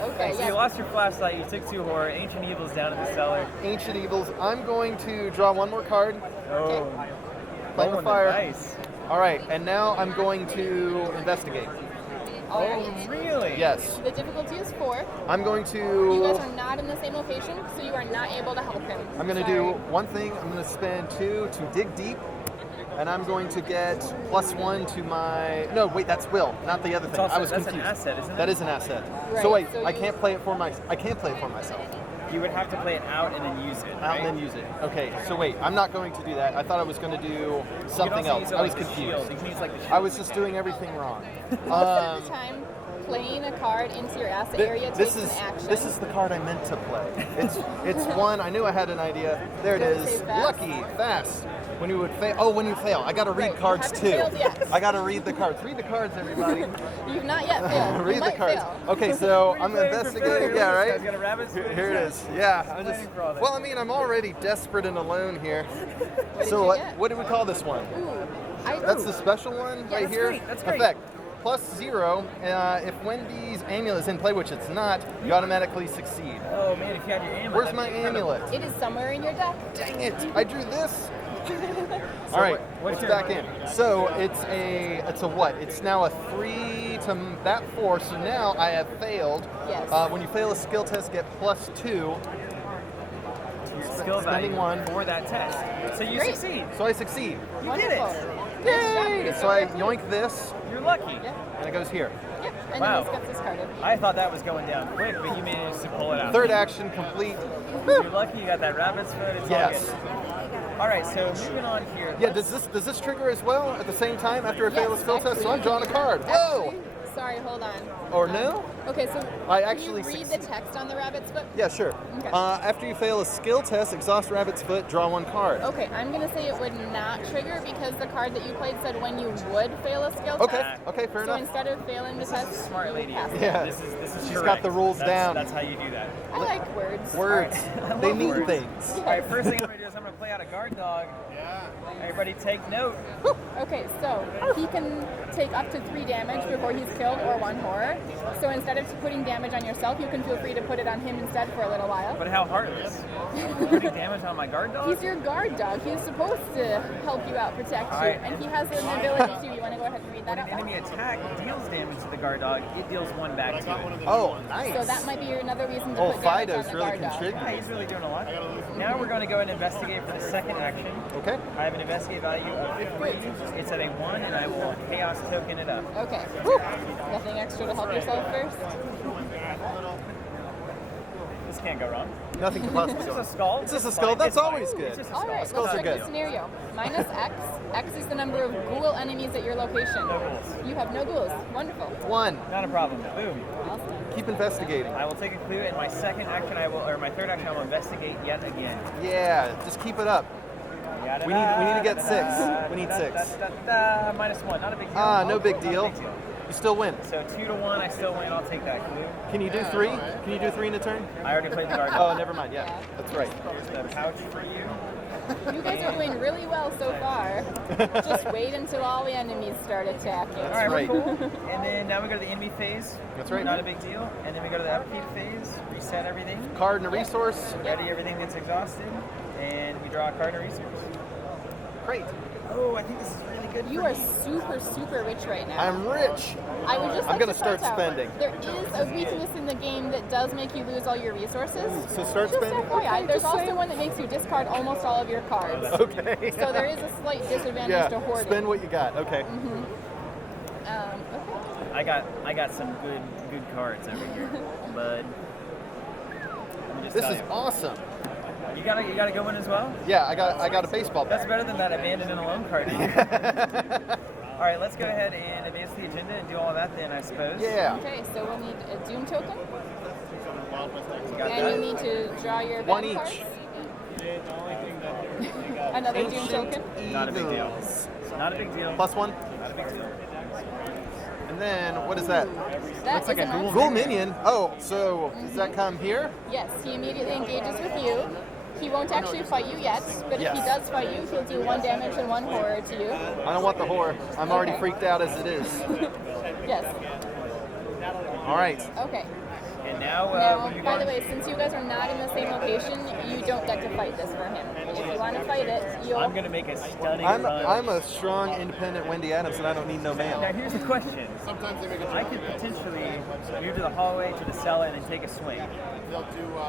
Okay, So yeah. you lost your flashlight, you took 2 horror, Ancient Evil's down in the cellar. Ancient Evils. I'm going to draw 1 more card. Oh, Flame of rolling the fire. dice. All right, and now I'm going to investigate. All Oh, right. really? Yes, The difficulty is 4. I'm going You guys to. are not in the same location, so you are not able to help him. I'm going to do one thing. I'm going to spend 2 to dig deep, and I'm going to get +1 to my. No, wait, that's will, not the other thing. also- I was that's confused. an asset, isn't it? That is an asset. Right, So wait, so I you- can't play it for my. I can't play it for myself. You would have to play it out and then use it, Out right? and then use it. Okay, so wait, I'm not going to do that. I thought I was going to do You something can also else. use it I was like the confused. shield. You can use like the shield. I was just doing everything wrong. Most of the time, playing a card into your asset area This takes is an action. this is the card I meant to play. It's one. I knew I had an idea. There it Does it is. say fast? Lucky, fast. When you would fail. Oh, when you fail. I got to read Right, you cards haven't too. failed yet. I got to read the cards. Read the cards, everybody. You've not yet failed. You read the might cards. fail. Okay, so I'm Playing for investigating. failure. Yeah, This guy's right. got a rabbit's foot. Here it is. Yeah, I'm just. Planning for all this. Well, I mean, I'm already desperate and alone here. What So did what? you get? What do we call this one? Ooh, That's the special one Yeah, right that's here. great, that's great. Effect. +0. If Wendy's amulet is in play, which it's not, you automatically succeed. Oh man, if you had your amulet. Where's that'd my be incredible. amulet? it is somewhere in your deck. Dang it! I drew this. So All right, what's it's your- back in. So it's a what? It's now a 3 to that 4. So now I have failed. Yes. When you fail a skill test, get +2. Your skill Spending value 1. for that test. So you Great. succeed. So I succeed. You did Wonderful. it. Yay! So I yoink this, You're lucky. Yeah. and it goes here. Yep. And Wow. then this gets discarded. I thought that was going down quick, but you managed to pull it out. Third action complete. You're lucky you got that rabbit's foot. It's Yes. all good. All right, so moving on here. Yeah. Does this trigger as well at the same time after I fail a Yes, skill test? So I'm actually. drawing a card. Whoa! Actually, sorry, hold on. Or no? Okay, so I can actually you read succeed. the text on the rabbit's foot? Yeah, sure. Okay. After you fail a skill test, exhaust rabbit's foot, draw 1 card. Okay, I'm gonna say it would not trigger because the card that you played said when you would fail a skill Okay. test. Okay. Fair So enough. instead of failing the This is a test, smart you lady. pass it. Yeah. This is She's got correct. the rules down. That's how you do that. I like words. Words. All right. They I love mean words. things. All right, first thing I'm gonna do is I'm gonna play out a guard dog. Yeah. Everybody take note. Okay, so he can take up to 3 damage before he's killed or 1 horror. So instead of putting damage on yourself, you can feel free to put it on him instead for a little while. But how heartless. Putting damage on my guard dog? He's your guard dog. He's supposed to help you out, protect you, Alright. and he has an ability too. You want to go ahead and read that When an out loud? enemy attack deals damage to the guard dog, it deals 1 back to it. Oh, nice. So that might be another reason to Oh, put damage on Fido's the really guard dog. Yeah, contributing. he's really doing a lot. Now we're going to go and investigate for the second action. Okay. I have an investigate value of 3. It's at a 1, and I will chaos token it up. Okay. Nothing extra to help yourself first? This can't go wrong. Nothing can possibly It's go just a wrong. skull. It's just a It's skull. fine. That's It's fine. always good. It's just a All skull. right, Skulls let's are check good. the scenario. Minus X. X is the number of ghoul enemies at your location. No ghouls. You have no ghouls. Wonderful. 1. Not a problem. Boom. Awesome. Keep investigating. I will take a clue. In my second action, my third action, I will investigate yet again. Yeah, just keep it up. We need to get 6. We need 6. -1. Not a big deal. Ah, no big Not a deal. You still win. So 2 to 1, I still win. I'll take that clue. Can you do 3? Can you do 3 in a turn? I already played the guard. Oh, never mind. Yeah, that's right. Here's the pouch for you. You guys are doing really well so far. Just wait until all the enemies start attacking. All right, right. we're cool. And then now we go to the enemy phase. That's right. Not a big deal. And then we go to the upkeep phase. Reset everything. Card and a resource. Ready everything that's exhausted. And we draw a card and a resource. Great. Oh, I think this is really good. You for are me. super rich right now. I'm rich. I would just I'm like gonna to point start out, spending. There is a weakness in the game that does make you lose all your resources. So start Just spending. FYI, Okay, there's just also saying. one that makes you discard almost all of your cards. Okay. So there is a slight disadvantage Yeah. to hoarding. Spend what you got. Okay. Okay. I got some good cards over here, bud. just This tell is you. awesome. You got a good one as well? Yeah, I got a baseball That's bat. better than that abandoned and alone card. All right, let's go ahead and advance the agenda and do all that then, I suppose. Yeah. Okay, so we'll need a Doom token, You got and that? you need to draw your One bad cards. each. Another Doom token. Not a big deal. Evils. Not a big deal. Plus one. Not a big deal. And then, what is that? That Looks like is a an ghoul. archer. Ghoul minion. Oh, so does that come here? Yes, he immediately engages with you. He won't actually fight you yet, but if he Yes. does fight you, he'll do 1 damage and 1 horror to you. I don't want the horror. I'm already freaked out as it is. Yes. All right. Okay. And now, Now, what are you by the going? way, since you guys are not in the same location, you don't get to fight this for him. If you want to fight it, you'll. I'm going to make a stunning I'm run. a strong, independent Wendy Adams, and I don't need no Now, man. here's the question. I could potentially move to the hallway, to the cellar, and then take a swing.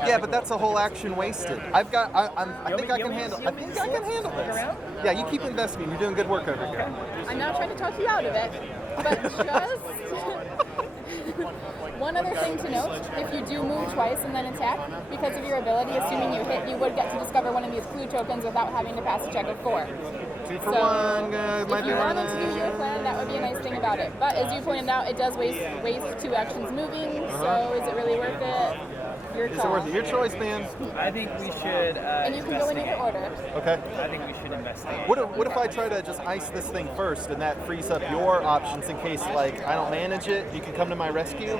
Yeah, but that's a whole action wasted. I've got. I think I can handle. I think I can handle Look this. around? Yeah, you keep investing. You're doing good work over here. I'm not trying to talk you out of it, but just one other thing to note, if you do move twice and then attack, because of your ability, assuming you hit, you would get to discover one of these clue tokens without having to pass a check of 4. 2 for So, 1. Might If be you one wanted to do your plan, that would be a nice thing about it. But as you pointed out, it does waste 2 actions moving, so is it really worth it? Your Is it call. worth it? Your choice, man. I think we should And you can go in either order. Okay. I think we should investigate. What if I try to just ice this thing first, and that frees up your options in case, like, I don't manage it? You can come to my rescue.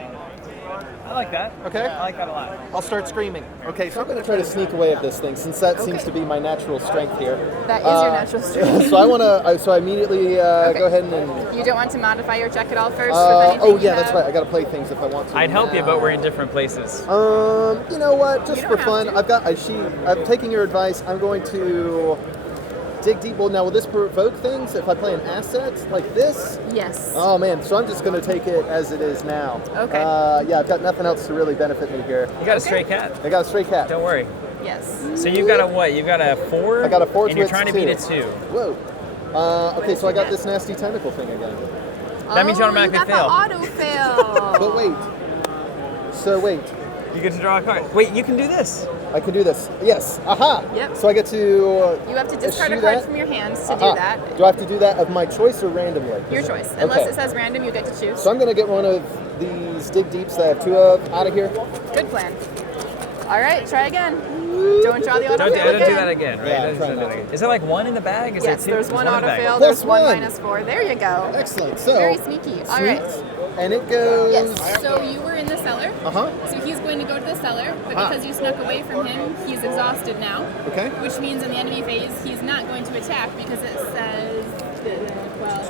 I like that. Okay. I like that a lot. I'll start screaming. Okay, so I'm going to try to sneak away at this thing, since that seems to be my natural strength here. That is your natural strength. So I want to. So I immediately go ahead and. You don't want to modify your check at all first with anything Oh you yeah, that's have? right. I got to play things if I want to. I'd help you, now. but we're in different places. You know what? Just You for don't fun, have to. I've got. I'm taking your advice. I'm going to dig deep. Well, now will this provoke things if I play an asset like this? Yes. Oh man, so I'm just going to take it as it is now. Okay. Yeah, I've got nothing else to really benefit me here. You got a stray cat. I got a stray cat. Don't worry. Yes. So you've got a what? You've got a 4? I got a 4 and you're to trying to its beat a 2. 2. Whoa. Okay, so I got this nasty tentacle thing again. That means you automatically got fail. The auto fail. But wait. So wait. You get to draw a card. Wait, you can do this. I can do this. Yes. Aha. Yep. So I get to. You have to discard a eschew card that? from your hands to Aha. do that. Do I have to do that of my choice or randomly? Your choice. Unless Okay. it says random, you get to choose. So I'm gonna get one of these dig deeps that I have 2 of out of here. Good plan. All right, try again. Don't draw the auto Don't fail do again. that again, right? Yeah, Don't try do that not again. to. Is there like 1 in the bag? Is Yes, there 2? there's one in the auto bag. fail. Plus There's one one. -4. There you go. Excellent. So. Very sneaky. All right. Sweet. And it goes. Yes. So you were in the cellar. Uh-huh. So he's going to go to the cellar, but Ah. because you snuck away from him, he's exhausted now. Okay. Which means in the enemy phase, he's not going to attack because it says, well,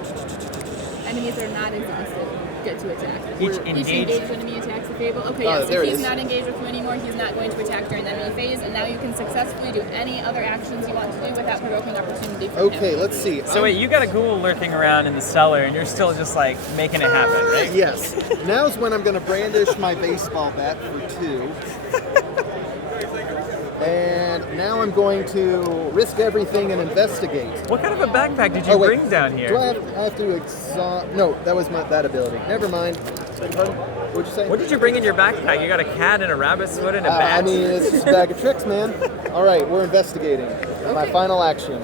enemies are not exhausted get to attack. Each Each engaged. engaged enemy attacks the fable. Okay, Oh, yes. there If it he's is. not engaged with you anymore, he's not going to attack during the enemy phase, and now you can successfully do any other actions you want to do without provoking opportunity from Okay, him. let's see. So wait, you got a ghoul lurking around in the cellar, and you're still just like making it happen, right? Yes. Now's when I'm going to brandish my baseball bat for 2. And now I'm going to risk everything and investigate. What kind of a backpack did you wait. bring down here? Do I have to exhaust? No, that was that ability. Never mind. Pardon? What'd you say? What did you bring in your backpack? You got a cat and a rabbit's foot and a bat? I mean, it's just a bag of tricks, man. All right, we're investigating. My final action.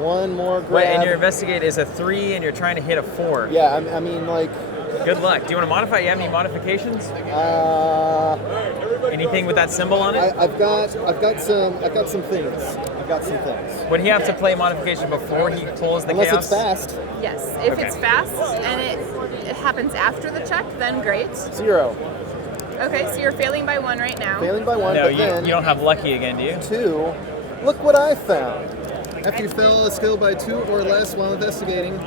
One more grab. Wait, and your investigate is a 3, and you're trying to hit a 4. Yeah, I mean, like, Good luck. Do you want to modify? You have any modifications? uh, Anything with that symbol on it? I've got some things. Would he have to play modification before he pulls the Unless chaos? it's fast. Yes, if Okay. it's fast and it happens after the check, then great. 0. Okay, so you're failing by 1 right now. Failing by 1, No, but you then don't have lucky again, do you? 2. Look what I found. After you fail a skill by 2 or less while investigating,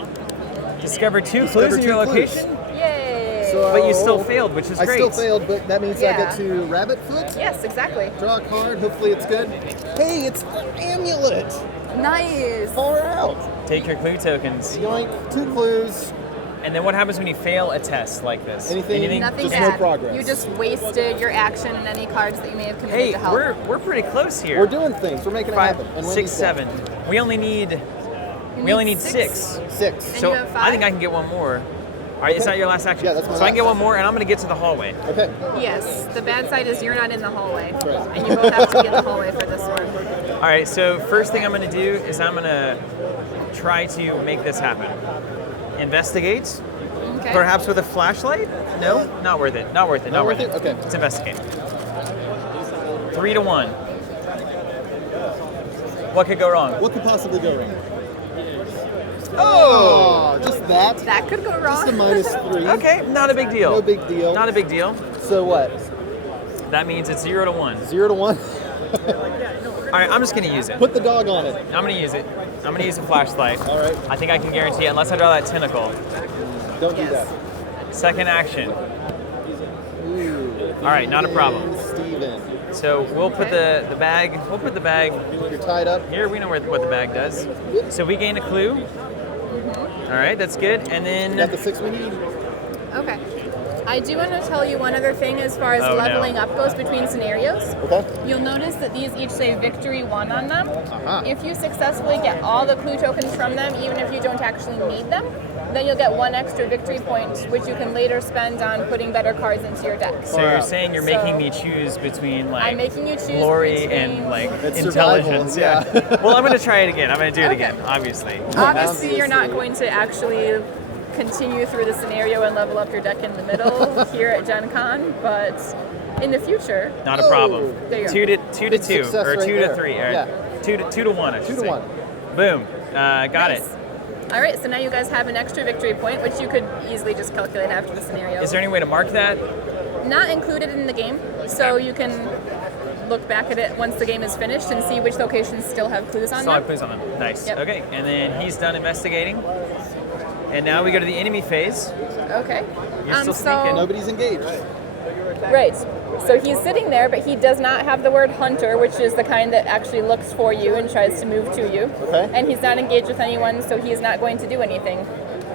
Discover 2 Discover clues in your 2 clues. location? Yay! So But you still failed, which is I great. still failed, but that means I Yeah. get to rabbit foot. Yes, exactly. Draw a card. Hopefully it's good. Hey, it's amulet. Nice. 4 out. Take your clue tokens. Yoink. 2 clues. And then what happens when you fail a test like this? Anything? Nothing Just no bad. progress. You just wasted your action and any cards that you may have committed Hey, to help. we're pretty close here. We're doing things. We're making it 5, happen. And 6, Wendy's dead. 7. We only need You we only need six. 6. 6. And So you have I 5? think I can get one more. right, is that your last action? Yeah, that's my So I can get last. one more, and I'm going to get to the hallway. Okay. Yes, the bad side is you're not in the hallway, Right. and you both have to be in the hallway for this one. All right, so first thing I'm going to do is I'm going to try to make this happen. Investigate, Okay. perhaps with a flashlight? No, not worth it. Not worth it. Not worth it? Okay. Let's investigate. 3 to 1. What could go wrong? What could possibly go wrong? Oh! Just that? That could go Just a wrong. -3. Okay, not a big deal. No big deal. Not a big deal. So what? That means it's 0 to 1. 0 to 1? All right, I'm just going to use it. Put the dog on it. I'm going to use it. I'm going to use a flashlight. All right. I think I can guarantee it, unless I draw that tentacle. Don't do Yes. that. Second action. Ooh. All right, not a problem. Steven. So we'll put the bag. We'll put the bag You're tied up. here. We know what the bag does. So we gain a clue. All right, that's good. And You got the then 6 we need? Okay. I do want to tell you one other thing as far as Oh, no. leveling up goes between scenarios. Okay. You'll notice that these each say victory 1 on them. Uh-huh. If you successfully get all the clue tokens from them, even if you don't actually need them, then you'll get 1 extra victory point, which you can later spend on putting better cards into your deck. so you're saying you're making me choose between like I'm making you choose glory between- and like It's intelligence. survival, yeah. Well, I'm going to try it again. I'm going to do it Okay. again. Obviously. Obviously, you're not going to actually continue through the scenario and level up your deck in the middle here at Gen Con, but in the future, Not a problem. There you go. 2 to Good 2 success or right 2 to there. 3. All right. Yeah. 2 to 1. I should 2 to say. 1. Boom. Got Nice. it. All right, so now you guys have an extra victory point, which you could easily just calculate after the scenario. Is there any way to mark that? Not included in the game, so you can look back at it once the game is finished and see which locations still have clues on Solid them. clues on them. Nice. Yep. Okay, and then he's done investigating. And now we go to the enemy phase. Okay. You're still sneaking. Nobody's engaged. Right. So he's sitting there, but he does not have the word hunter, which is the kind that actually looks for you and tries to move to you. Okay. And he's not engaged with anyone, so he is not going to do anything.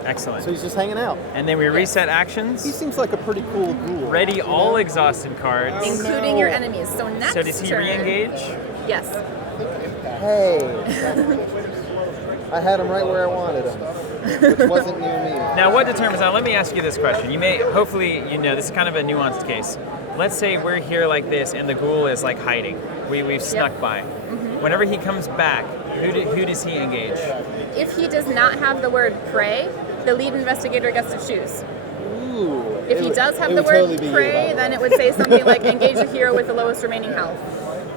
Excellent. So he's just hanging out. And then we reset He actions. seems like a pretty cool ghoul. Ready all exhausted cards. Including no. your enemies. So next So does he turn- re-engage? Yes. Hey. I had him right where I wanted him, which wasn't near me. Now, what determines that? Let me ask you this question. You may, hopefully, you know, this is kind of a nuanced case. Let's say we're here like this, and the ghoul is like hiding. We've snuck by. Whenever he comes back, who does he engage? If he does not have the word prey, the lead investigator gets to choose. Ooh. If he does have the word prey, then it would say something like engage the hero with the lowest remaining health.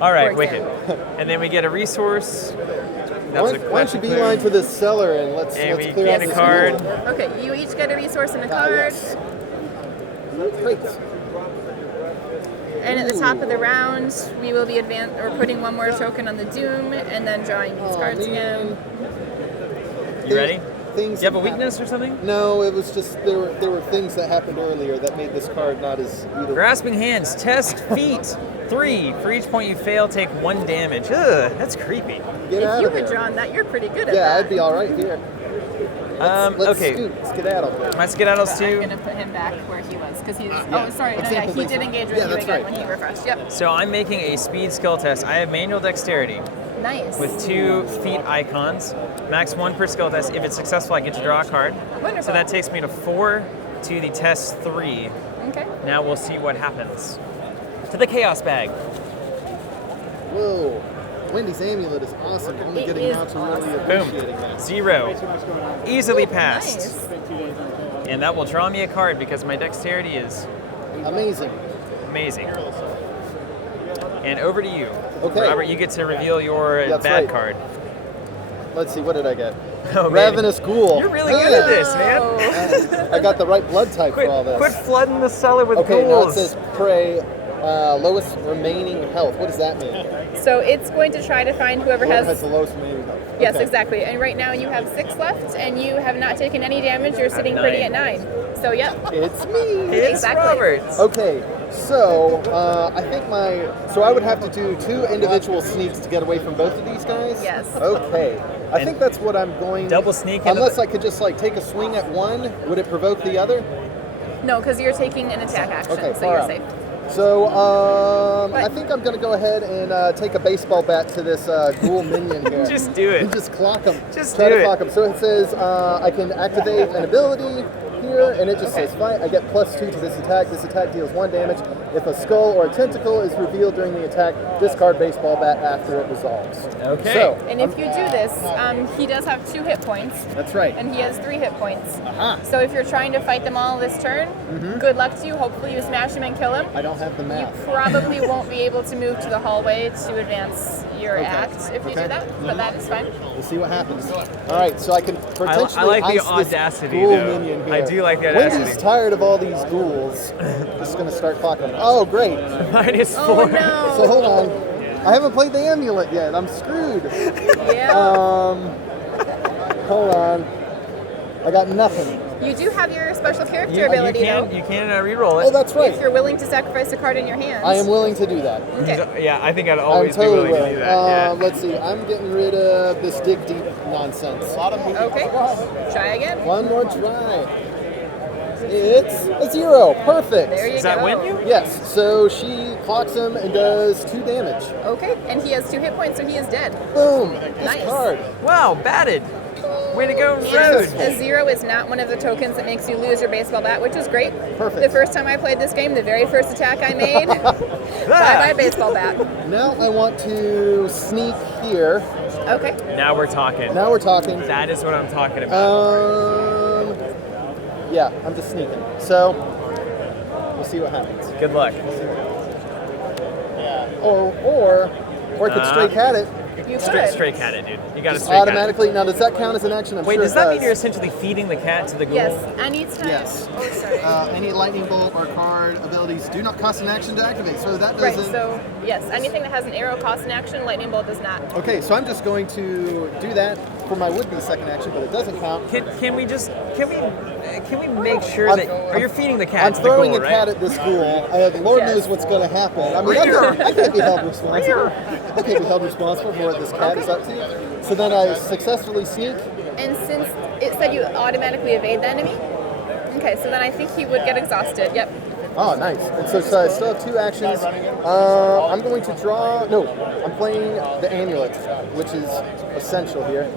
All right, For wicked. example. And then we get a resource. Why don't you beeline to this cellar and let's And we clear out gain a this card. ghoul. Okay, you each get a resource and a Ah, card. yes. Great. And at the top of the round, we will be putting one more token on the doom, and then drawing these Aw, cards man. again. You ready? Things You have a happen- weakness or something? No, it was just there were things that happened earlier that made this card not as beautiful. Grasping hands, test feet. 3. For each point you fail, take 1 damage. Ugh, that's creepy. Get If out you of had there. drawn that, you're pretty good at Yeah, that. I'd be all right here. Let's Okay. scoot, skedaddle. My skedaddles I'm too. gonna put him back where he was because he's. yeah. Oh, sorry. No, yeah, Example he base. did engage with Yeah, you that's again right. when he refreshed. Yep. So I'm making a speed skill test. I have manual dexterity Nice. with 2 feet icons. Max 1 per skill test. If it's successful, I get to draw a card. Wonderful. So that takes me to 4 to the test 3. Okay. Now we'll see what happens. To the chaos bag. Whoa. Wendy's amulet is awesome. Only It getting is out to really awesome. appreciating Boom. that. 0. Easily passed. Nice. And that will draw me a card because my dexterity is Amazing. amazing. And over to you. Okay. Robert, you get to reveal your That's bad right. card. Let's see, what did I get? Oh, man. Ravenous Ghoul. You're really good at this, man. Oh. I got the right blood type Quit, for all this. quit flooding the cellar with Okay, now it ghouls. says prey, lowest remaining health. What does that mean? So it's going to try to find whoever Whoever has. has the lowest remaining health. Yes, Okay. exactly. And right now you have 6 left, and you have not taken any damage. You're sitting pretty at 9. So yep. It's me. It's Exactly. Robert's. Okay, so I think so I would have to do 2 individual sneaks to get away from both of these guys? Yes. Okay. I And think that's what I'm going. double sneak into Unless the- I could just like take a swing at one, would it provoke the other? No, because you're taking an attack action, Okay, so far you're out. safe. So I But- think I'm going to go ahead and take a baseball bat to this ghoul minion here. Just do it. And just clock him. Just Try do to it. clock him. So it says I can activate an ability here, and it just says fight. I get +2 to this attack. This attack deals 1 damage. If a skull or a tentacle is revealed during the attack, discard baseball bat after it resolves. Okay. So, And if you do this, he does have 2 hit points, that's right. and he has 3 hit points. Aha. So if you're trying to fight them all this turn, good luck to you. Hopefully you smash him and kill him. I don't have the You map. probably won't be able to move to the hallway to advance your Okay. act if you Okay. do that, but that is fine. We'll see what happens. All right, so I can potentially I like the ice this audacity, ghoul though. minion here. I do like the audacity. Wendy's tired of all these ghouls. Just gonna start clocking. Oh, great. -4. Oh no! So hold on. I haven't played the amulet yet. I'm screwed. Yeah. Hold on. I got nothing. You do have your special character You ability can though. re-roll it. Oh, that's right. If you're willing to sacrifice a card in your hand. I am willing to do that. Okay. Yeah, I think I'd I'm always totally be willing willing. to do that. Yeah. Let's see. I'm getting rid of this dig deep nonsense. Okay. Try again. One more try. It's a 0. Perfect. There you Does go. that win you? Yes. So she clocks him and does 2 damage. Okay, and he has 2 hit points, so he is dead. Boom. Nice. Discard. Wow, batted. Way to go, Road. A 0 is not one of the tokens that makes you lose your baseball bat, which is great. Perfect. The first time I played this game, the very first attack I made, bye-bye baseball bat. Now I want to sneak here. Okay. Now we're talking. Now we're talking. That is what I'm talking about. Yeah, I'm just sneaking. So we'll see what happens. Good luck. Or I could stray cat it. You Straight, could. straight cat it, dude. You got to Just straight cat it. automatically. Now, does that count as an action? I'm Wait, sure does it that mean you're essentially feeding the cat to the ghoul? Yes, anytime. Yes. Oh, sorry. Any lightning bolt or card abilities do not cost an action to activate. So that Right, doesn't. so yes, anything that has an arrow costs an action, lightning bolt does not. Okay, so I'm just going to do that for my would-be second action, but it doesn't count. Can we make sure I'm- that you're feeding the cat I'm to the throwing ghoul, a right? cat at this ghoul. Lord Yes. knows what's going to happen. I mean, I can't be held responsible. I can't be held responsible for what this cat is up to. So then I successfully sneak. And since it said you automatically evade the enemy, okay, so then I think he would get exhausted. Yep. Oh, nice. And so I still have 2 actions. I'm going to draw. No, I'm playing the amulet, which is essential here.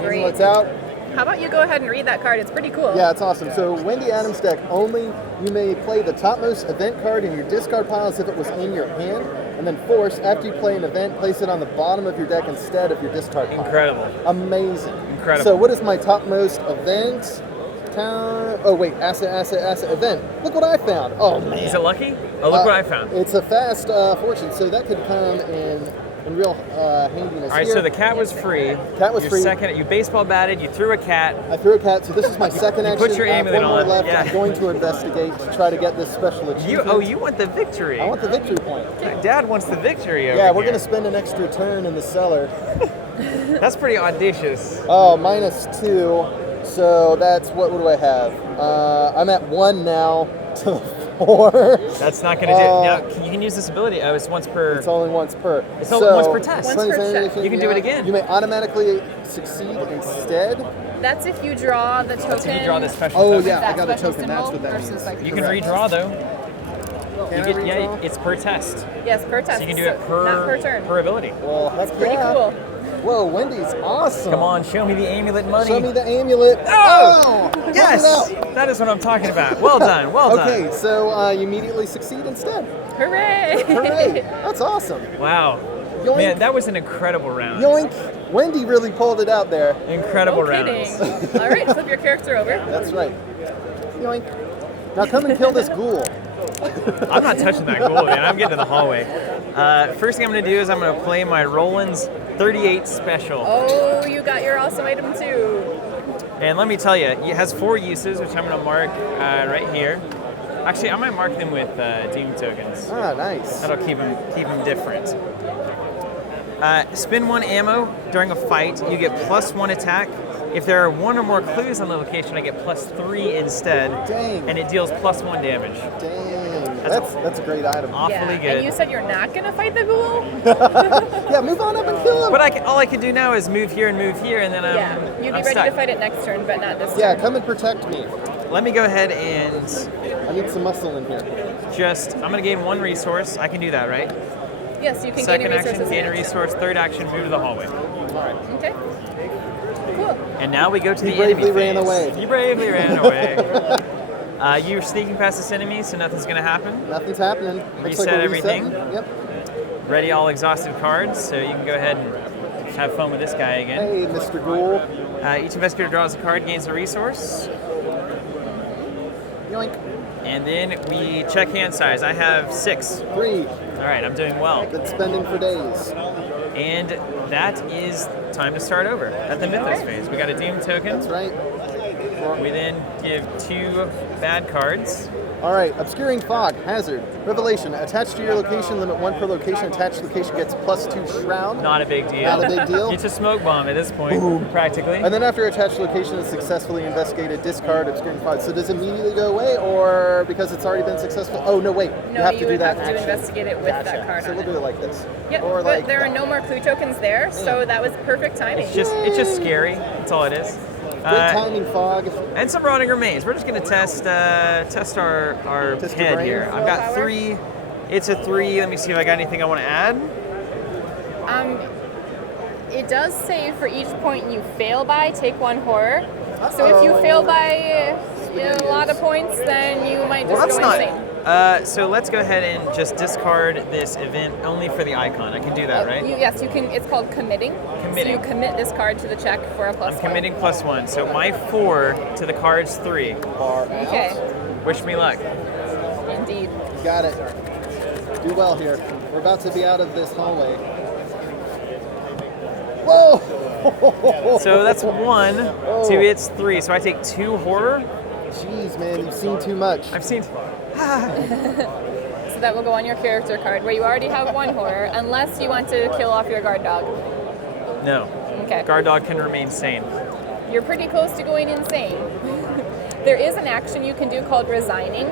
Great. Amulet's out. How about you go ahead and read that card? It's pretty cool. Yeah, it's awesome. So Wendy Adams deck only, you may play the topmost event card in your discard pile as if it was in your hand, and then force, after you play an event, place it on the bottom of your deck instead of your discard pile. Incredible. Amazing. Incredible. So what is my topmost event? Oh wait, asset, event. Look what I found. Oh man. Is it lucky? Oh, look what I found. It's a fast fortune, so that could come in real handiness. All right, here. so the cat was free. Cat was Your free. Second, you baseball batted. You threw a cat. I threw a cat, so this is my second You action. put your I have amulet one more on, left. yeah. I'm going to investigate to try to get this special achievement. You want the victory. I want the victory point. Dad wants the victory over Yeah, we're here. going to spend an extra turn in the cellar. That's pretty audacious. Oh, -2. So that's, what do I have? I'm at 1 now to 4. That's not going to do it. Now, you can use this ability. Oh, it's once per. It's only once per. It's only once per test. Once per check. You can do it again. You may automatically succeed instead. That's if you draw the token. That's if you draw the special Oh token. yeah, I that got a special token. That's symbol what that versus, means. like, You can Correct. redraw though. Can You I get, redraw? yeah, it's per test. Yes, per test. So you can do it not per turn. per ability. Well, that's Pretty cool. Whoa, Wendy's awesome. Come on, show me the amulet money. Show me the amulet. Oh! Put Yes! it out. That is what I'm talking about. Well done, well done. Okay, so you immediately succeed instead. Hooray! Hooray! That's awesome. Wow. Yoink. Man, that was an incredible round. Yoink! Wendy really pulled it out there. Incredible No kidding. rounds. All right, flip your character over. That's right. Yoink. Now come and kill this ghoul. I'm not touching that goal, man. I'm getting to the hallway. First thing I'm going to do is I'm going to play my Roland's 38 special. Oh, you got your awesome item too. And let me tell you, it has 4 uses, which I'm going to mark right here. Actually, I might mark them with Doom tokens. Ah, nice. That'll keep them different. Spin 1 ammo during a fight. You get +1 attack. If there are 1 or more clues on the location, I get +3 instead. Dang. And it deals +1 damage. Dang. That's That's a great item. Awfully good. And you said you're not gonna fight the ghoul? Yeah, move on up and kill him. But all I can do now is move here, and then I'm, Yeah. You'd be I'm ready stuck. to fight it next turn, but not this Yeah, turn. come and protect me. Let me go ahead and I need some muscle in here. I'm going to gain 1 resource. I can do that, right? Yes, you can Second gain action, resources. gain a in action. resource. Third action, move to the hallway. All right. Okay. Cool. And now we go to the bravely enemy ran phase. away. He bravely ran away. You're sneaking past this enemy, so nothing's going to happen. Nothing's happening. Looks Reset we're everything. resetting. Yep. Ready all exhausted cards, so you can go ahead and have fun with this guy again. Hey, Mr. Ghoul. Each investigator draws a card, gains a resource. Yoink. And then we check hand size. I have 6. 3. All right, I'm doing well. Good spending for days. And that is time to start over at the Mythos phase. We got a Doom token. That's right. We then give 2 bad cards. All right, Obscuring Fog, Hazard, Revelation. Attached to your location, limit 1 per location. Attached location gets +2 Shroud. Not a big deal. Not a big deal. It's a smoke bomb at this point, practically. And then after attached location is successfully investigated, discard Obscuring Fog. So does it immediately go away, or because it's already been successful? Oh, no, wait. No, you have to do would that have to action. investigate it with that card So on we'll it. do it like this. Yep, Or but like there are no more clue tokens there, so that was perfect timing. It's just scary. That's all it is. Great timing, Fog. And some rotting remains. We're just gonna test our Test your head brain. here. I've got Willpower? 3. It's a 3. Let me see if I got anything I want to add. It does say for each point you fail by, take 1 horror. So if you fail by a lot of points, then you might just Well, that's go not. insane. So let's go ahead and just discard this event only for the icon. I can do that, right? Yes, you can. It's called committing. Committing. So you commit this card to the check for a +1. I'm committing +1. So my 4 to the card's 3. Bar out. Okay, Wish me luck. indeed. Got it. Do well here. We're about to be out of this hallway. Whoa! So that's 1 Oh. to its 3. So I take 2 horror. Jeez, man, you've seen too much. I've seen. So that will go on your character card where you already have 1 horror, unless you want to kill off your guard dog. No. Okay. Guard dog can remain sane. You're pretty close to going insane. There is an action you can do called resigning.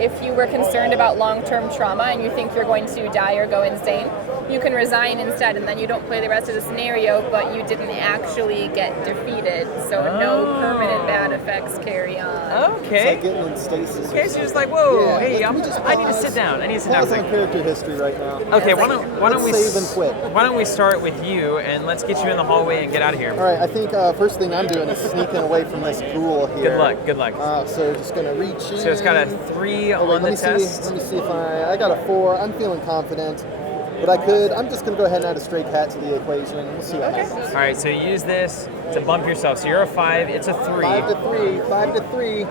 If you were concerned about long-term trauma and you think you're going to die or go insane, you can resign instead, and then you don't play the rest of the scenario, but you didn't actually get defeated, so no permanent bad effects carry on. It's Okay. like getting in stasis. Okay, so you're just like, whoa, Yeah, hey, can we just I need to pause? sit down. I need to sit down. Pause on character history right now. Okay, why don't we Let's save and quit. Why don't we start with you and let's get you in the hallway and get out of here. All right, I think first thing I'm doing is sneaking away from this ghoul here. Good luck. Good luck. So just gonna reach in. So it's got a 3 Oh, wait, on the test. Let me see if I got a 4. I'm feeling confident, but I'm just gonna go ahead and add a stray cat to the equation. We'll see what happens. All right, so use this to bump yourself. So you're a 5. It's a 3. 5 to 3. 5 to 3. Ooh.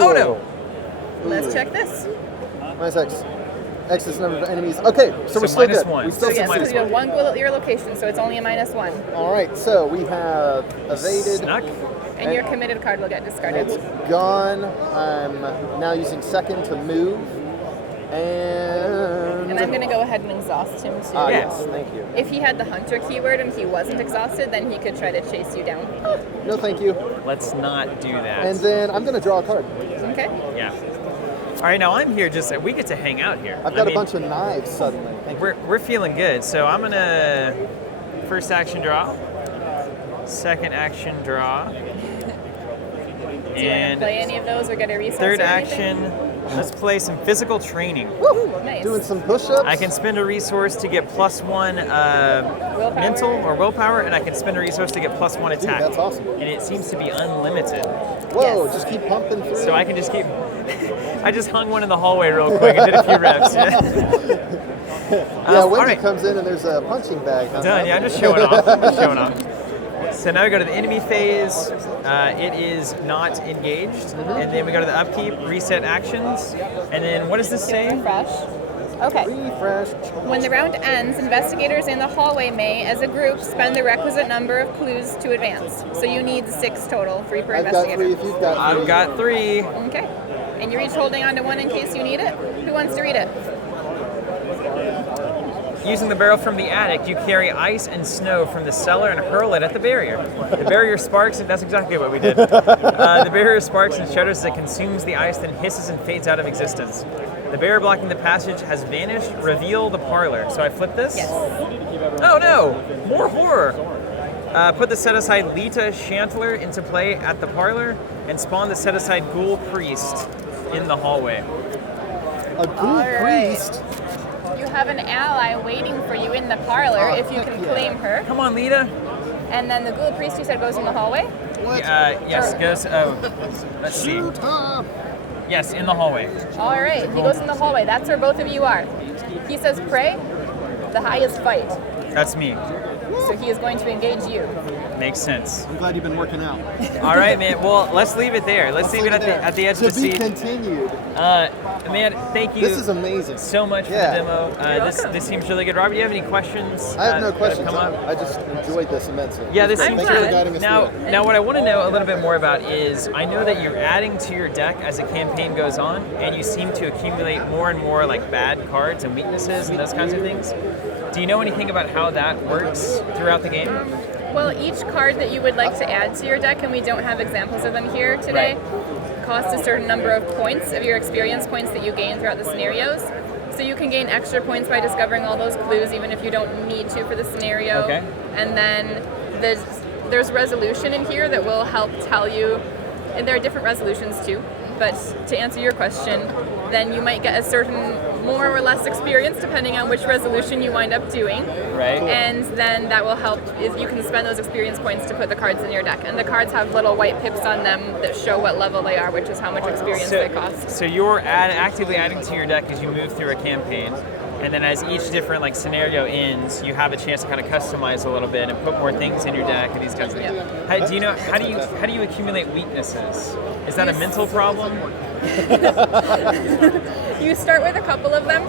Oh no! Let's check this. Minus X. X is the number of enemies. Okay, so we're still minus good. 1. We still So yes, minus because you have 1 ghoul at your location, so it's only a -1. All right, so we have evaded. Snuck. And your committed card will get discarded. It's gone. I'm now using second to move. And I'm going to go ahead and exhaust him too. Ah, Yeah. yes, thank you. If he had the hunter keyword and he wasn't exhausted, then he could try to chase you down. No, thank you. Let's not do that. And then I'm going to draw a card. Okay. Yeah. All right, now I'm here we get to hang out here. I've got a bunch of knives suddenly. Thank you. We're feeling good. So I'm gonna first action draw, second action draw, Do you want to and play any of those or get a resource? third or anything? action. Let's play some physical training. Ooh, nice. Doing some push-ups. I can spend a resource to get +1 mental or willpower, and I can spend a resource to get +1 Dude, attack. that's awesome. And it seems to be unlimited. Whoa, Yes. just keep pumping through. So I can just keep. I just hung one in the hallway real quick and did a few reps. Yeah, all Wendy right. comes in and there's a punching bag. Huh? Done. Yeah, I'm just showing off. I'm just showing off. So now we go to the enemy phase. It is not engaged, and then we go to the upkeep, reset actions, and then what does this say? Refresh. Okay. Refresh. When the round ends, investigators in the hallway may, as a group, spend the requisite number of clues to advance. So you need 6 total, 3 per I've got investigator. 3 if you've got 3. I've got 3. Okay. And you're each holding on to 1 in case you need it. Who wants to read it? Using the barrel from the attic, you carry ice and snow from the cellar and hurl it at the barrier. The barrier sparks, and that's exactly what we did. The barrier sparks and shudders as it consumes the ice, then hisses and fades out of existence. The barrier blocking the passage has vanished. Reveal the parlor. So I flip this? Yes. Oh no! More horror! Put the set-aside Lita Chantler into play at the parlor, and spawn the set-aside Ghoul Priest in the hallway. A ghoul All right. priest. You have an ally waiting for you in the parlor Oh, if you heck can yeah. claim her. Come on, Lita! And then the Ghoul Priest, you said, goes in the hallway? Yes, goes. Let's see. Yes, in the hallway. All right, he goes in the hallway. That's where both of you are. He says, pray, the highest fight. That's me. So he is going to engage you. Makes sense. I'm glad you've been working out. All right, man. Well, let's leave it there. Let's leave it at the edge of the seat. To be continued. Man, thank you. This is amazing. So much for the demo. This seems really good. Robert, do you have any questions? I have no questions. Come up? I just enjoyed this immensely. Yeah, this seems seems good. Thanks for guiding us through it. Now, what I want to know a little bit more about is, I know that you're adding to your deck as the campaign goes on, and you seem to accumulate more and more like bad cards and weaknesses and those kinds of things. Do you know anything about how that works throughout the game? Well, each card that you would like to add to your deck, and we don't have examples of them here today, costs a certain number of points of your experience points that you gain throughout the scenarios. So you can gain extra points by discovering all those clues, even if you don't need to for the scenario. Okay. And then there's resolution in here that will help tell you, and there are different resolutions too, but to answer your question, then you might get a certain more or less experience depending on which resolution you wind up doing. Right. And then that will help, is you can spend those experience points to put the cards in your deck. And the cards have little white pips on them that show what level they are, which is how much experience they cost. So you're actively adding to your deck as you move through a campaign, and then as each different like scenario ends, you have a chance to kind of customize a little bit and put more things in your deck and these kinds of things. How do you accumulate weaknesses? Is that a mental problem? You start with a couple of them,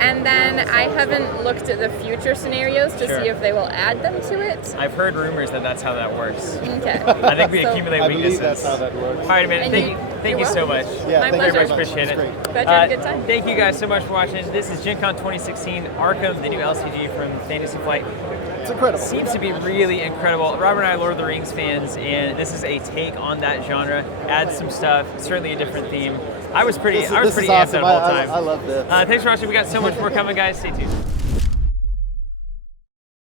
and then I haven't looked at the future scenarios to see if they will add them to it. I've heard rumors that that's how that works. Okay. I think we accumulate I weaknesses. believe that's how that works. All right, man. And Thank you so much. Yeah, My thank you pleasure. very Much appreciate It's it. great. Glad you had a good time. Thank you guys so much for watching. This is Gen Con 2016 Arkham, the new LCG from Fantasy Flight. It's incredible. Seems to be really incredible. Robert and I are Lord of the Rings fans, and this is a take on that genre. Adds some stuff. Certainly a different theme. I was pretty This amped is at awesome. the whole time. I love this. Thanks for watching. We got so much more coming, guys. Stay tuned.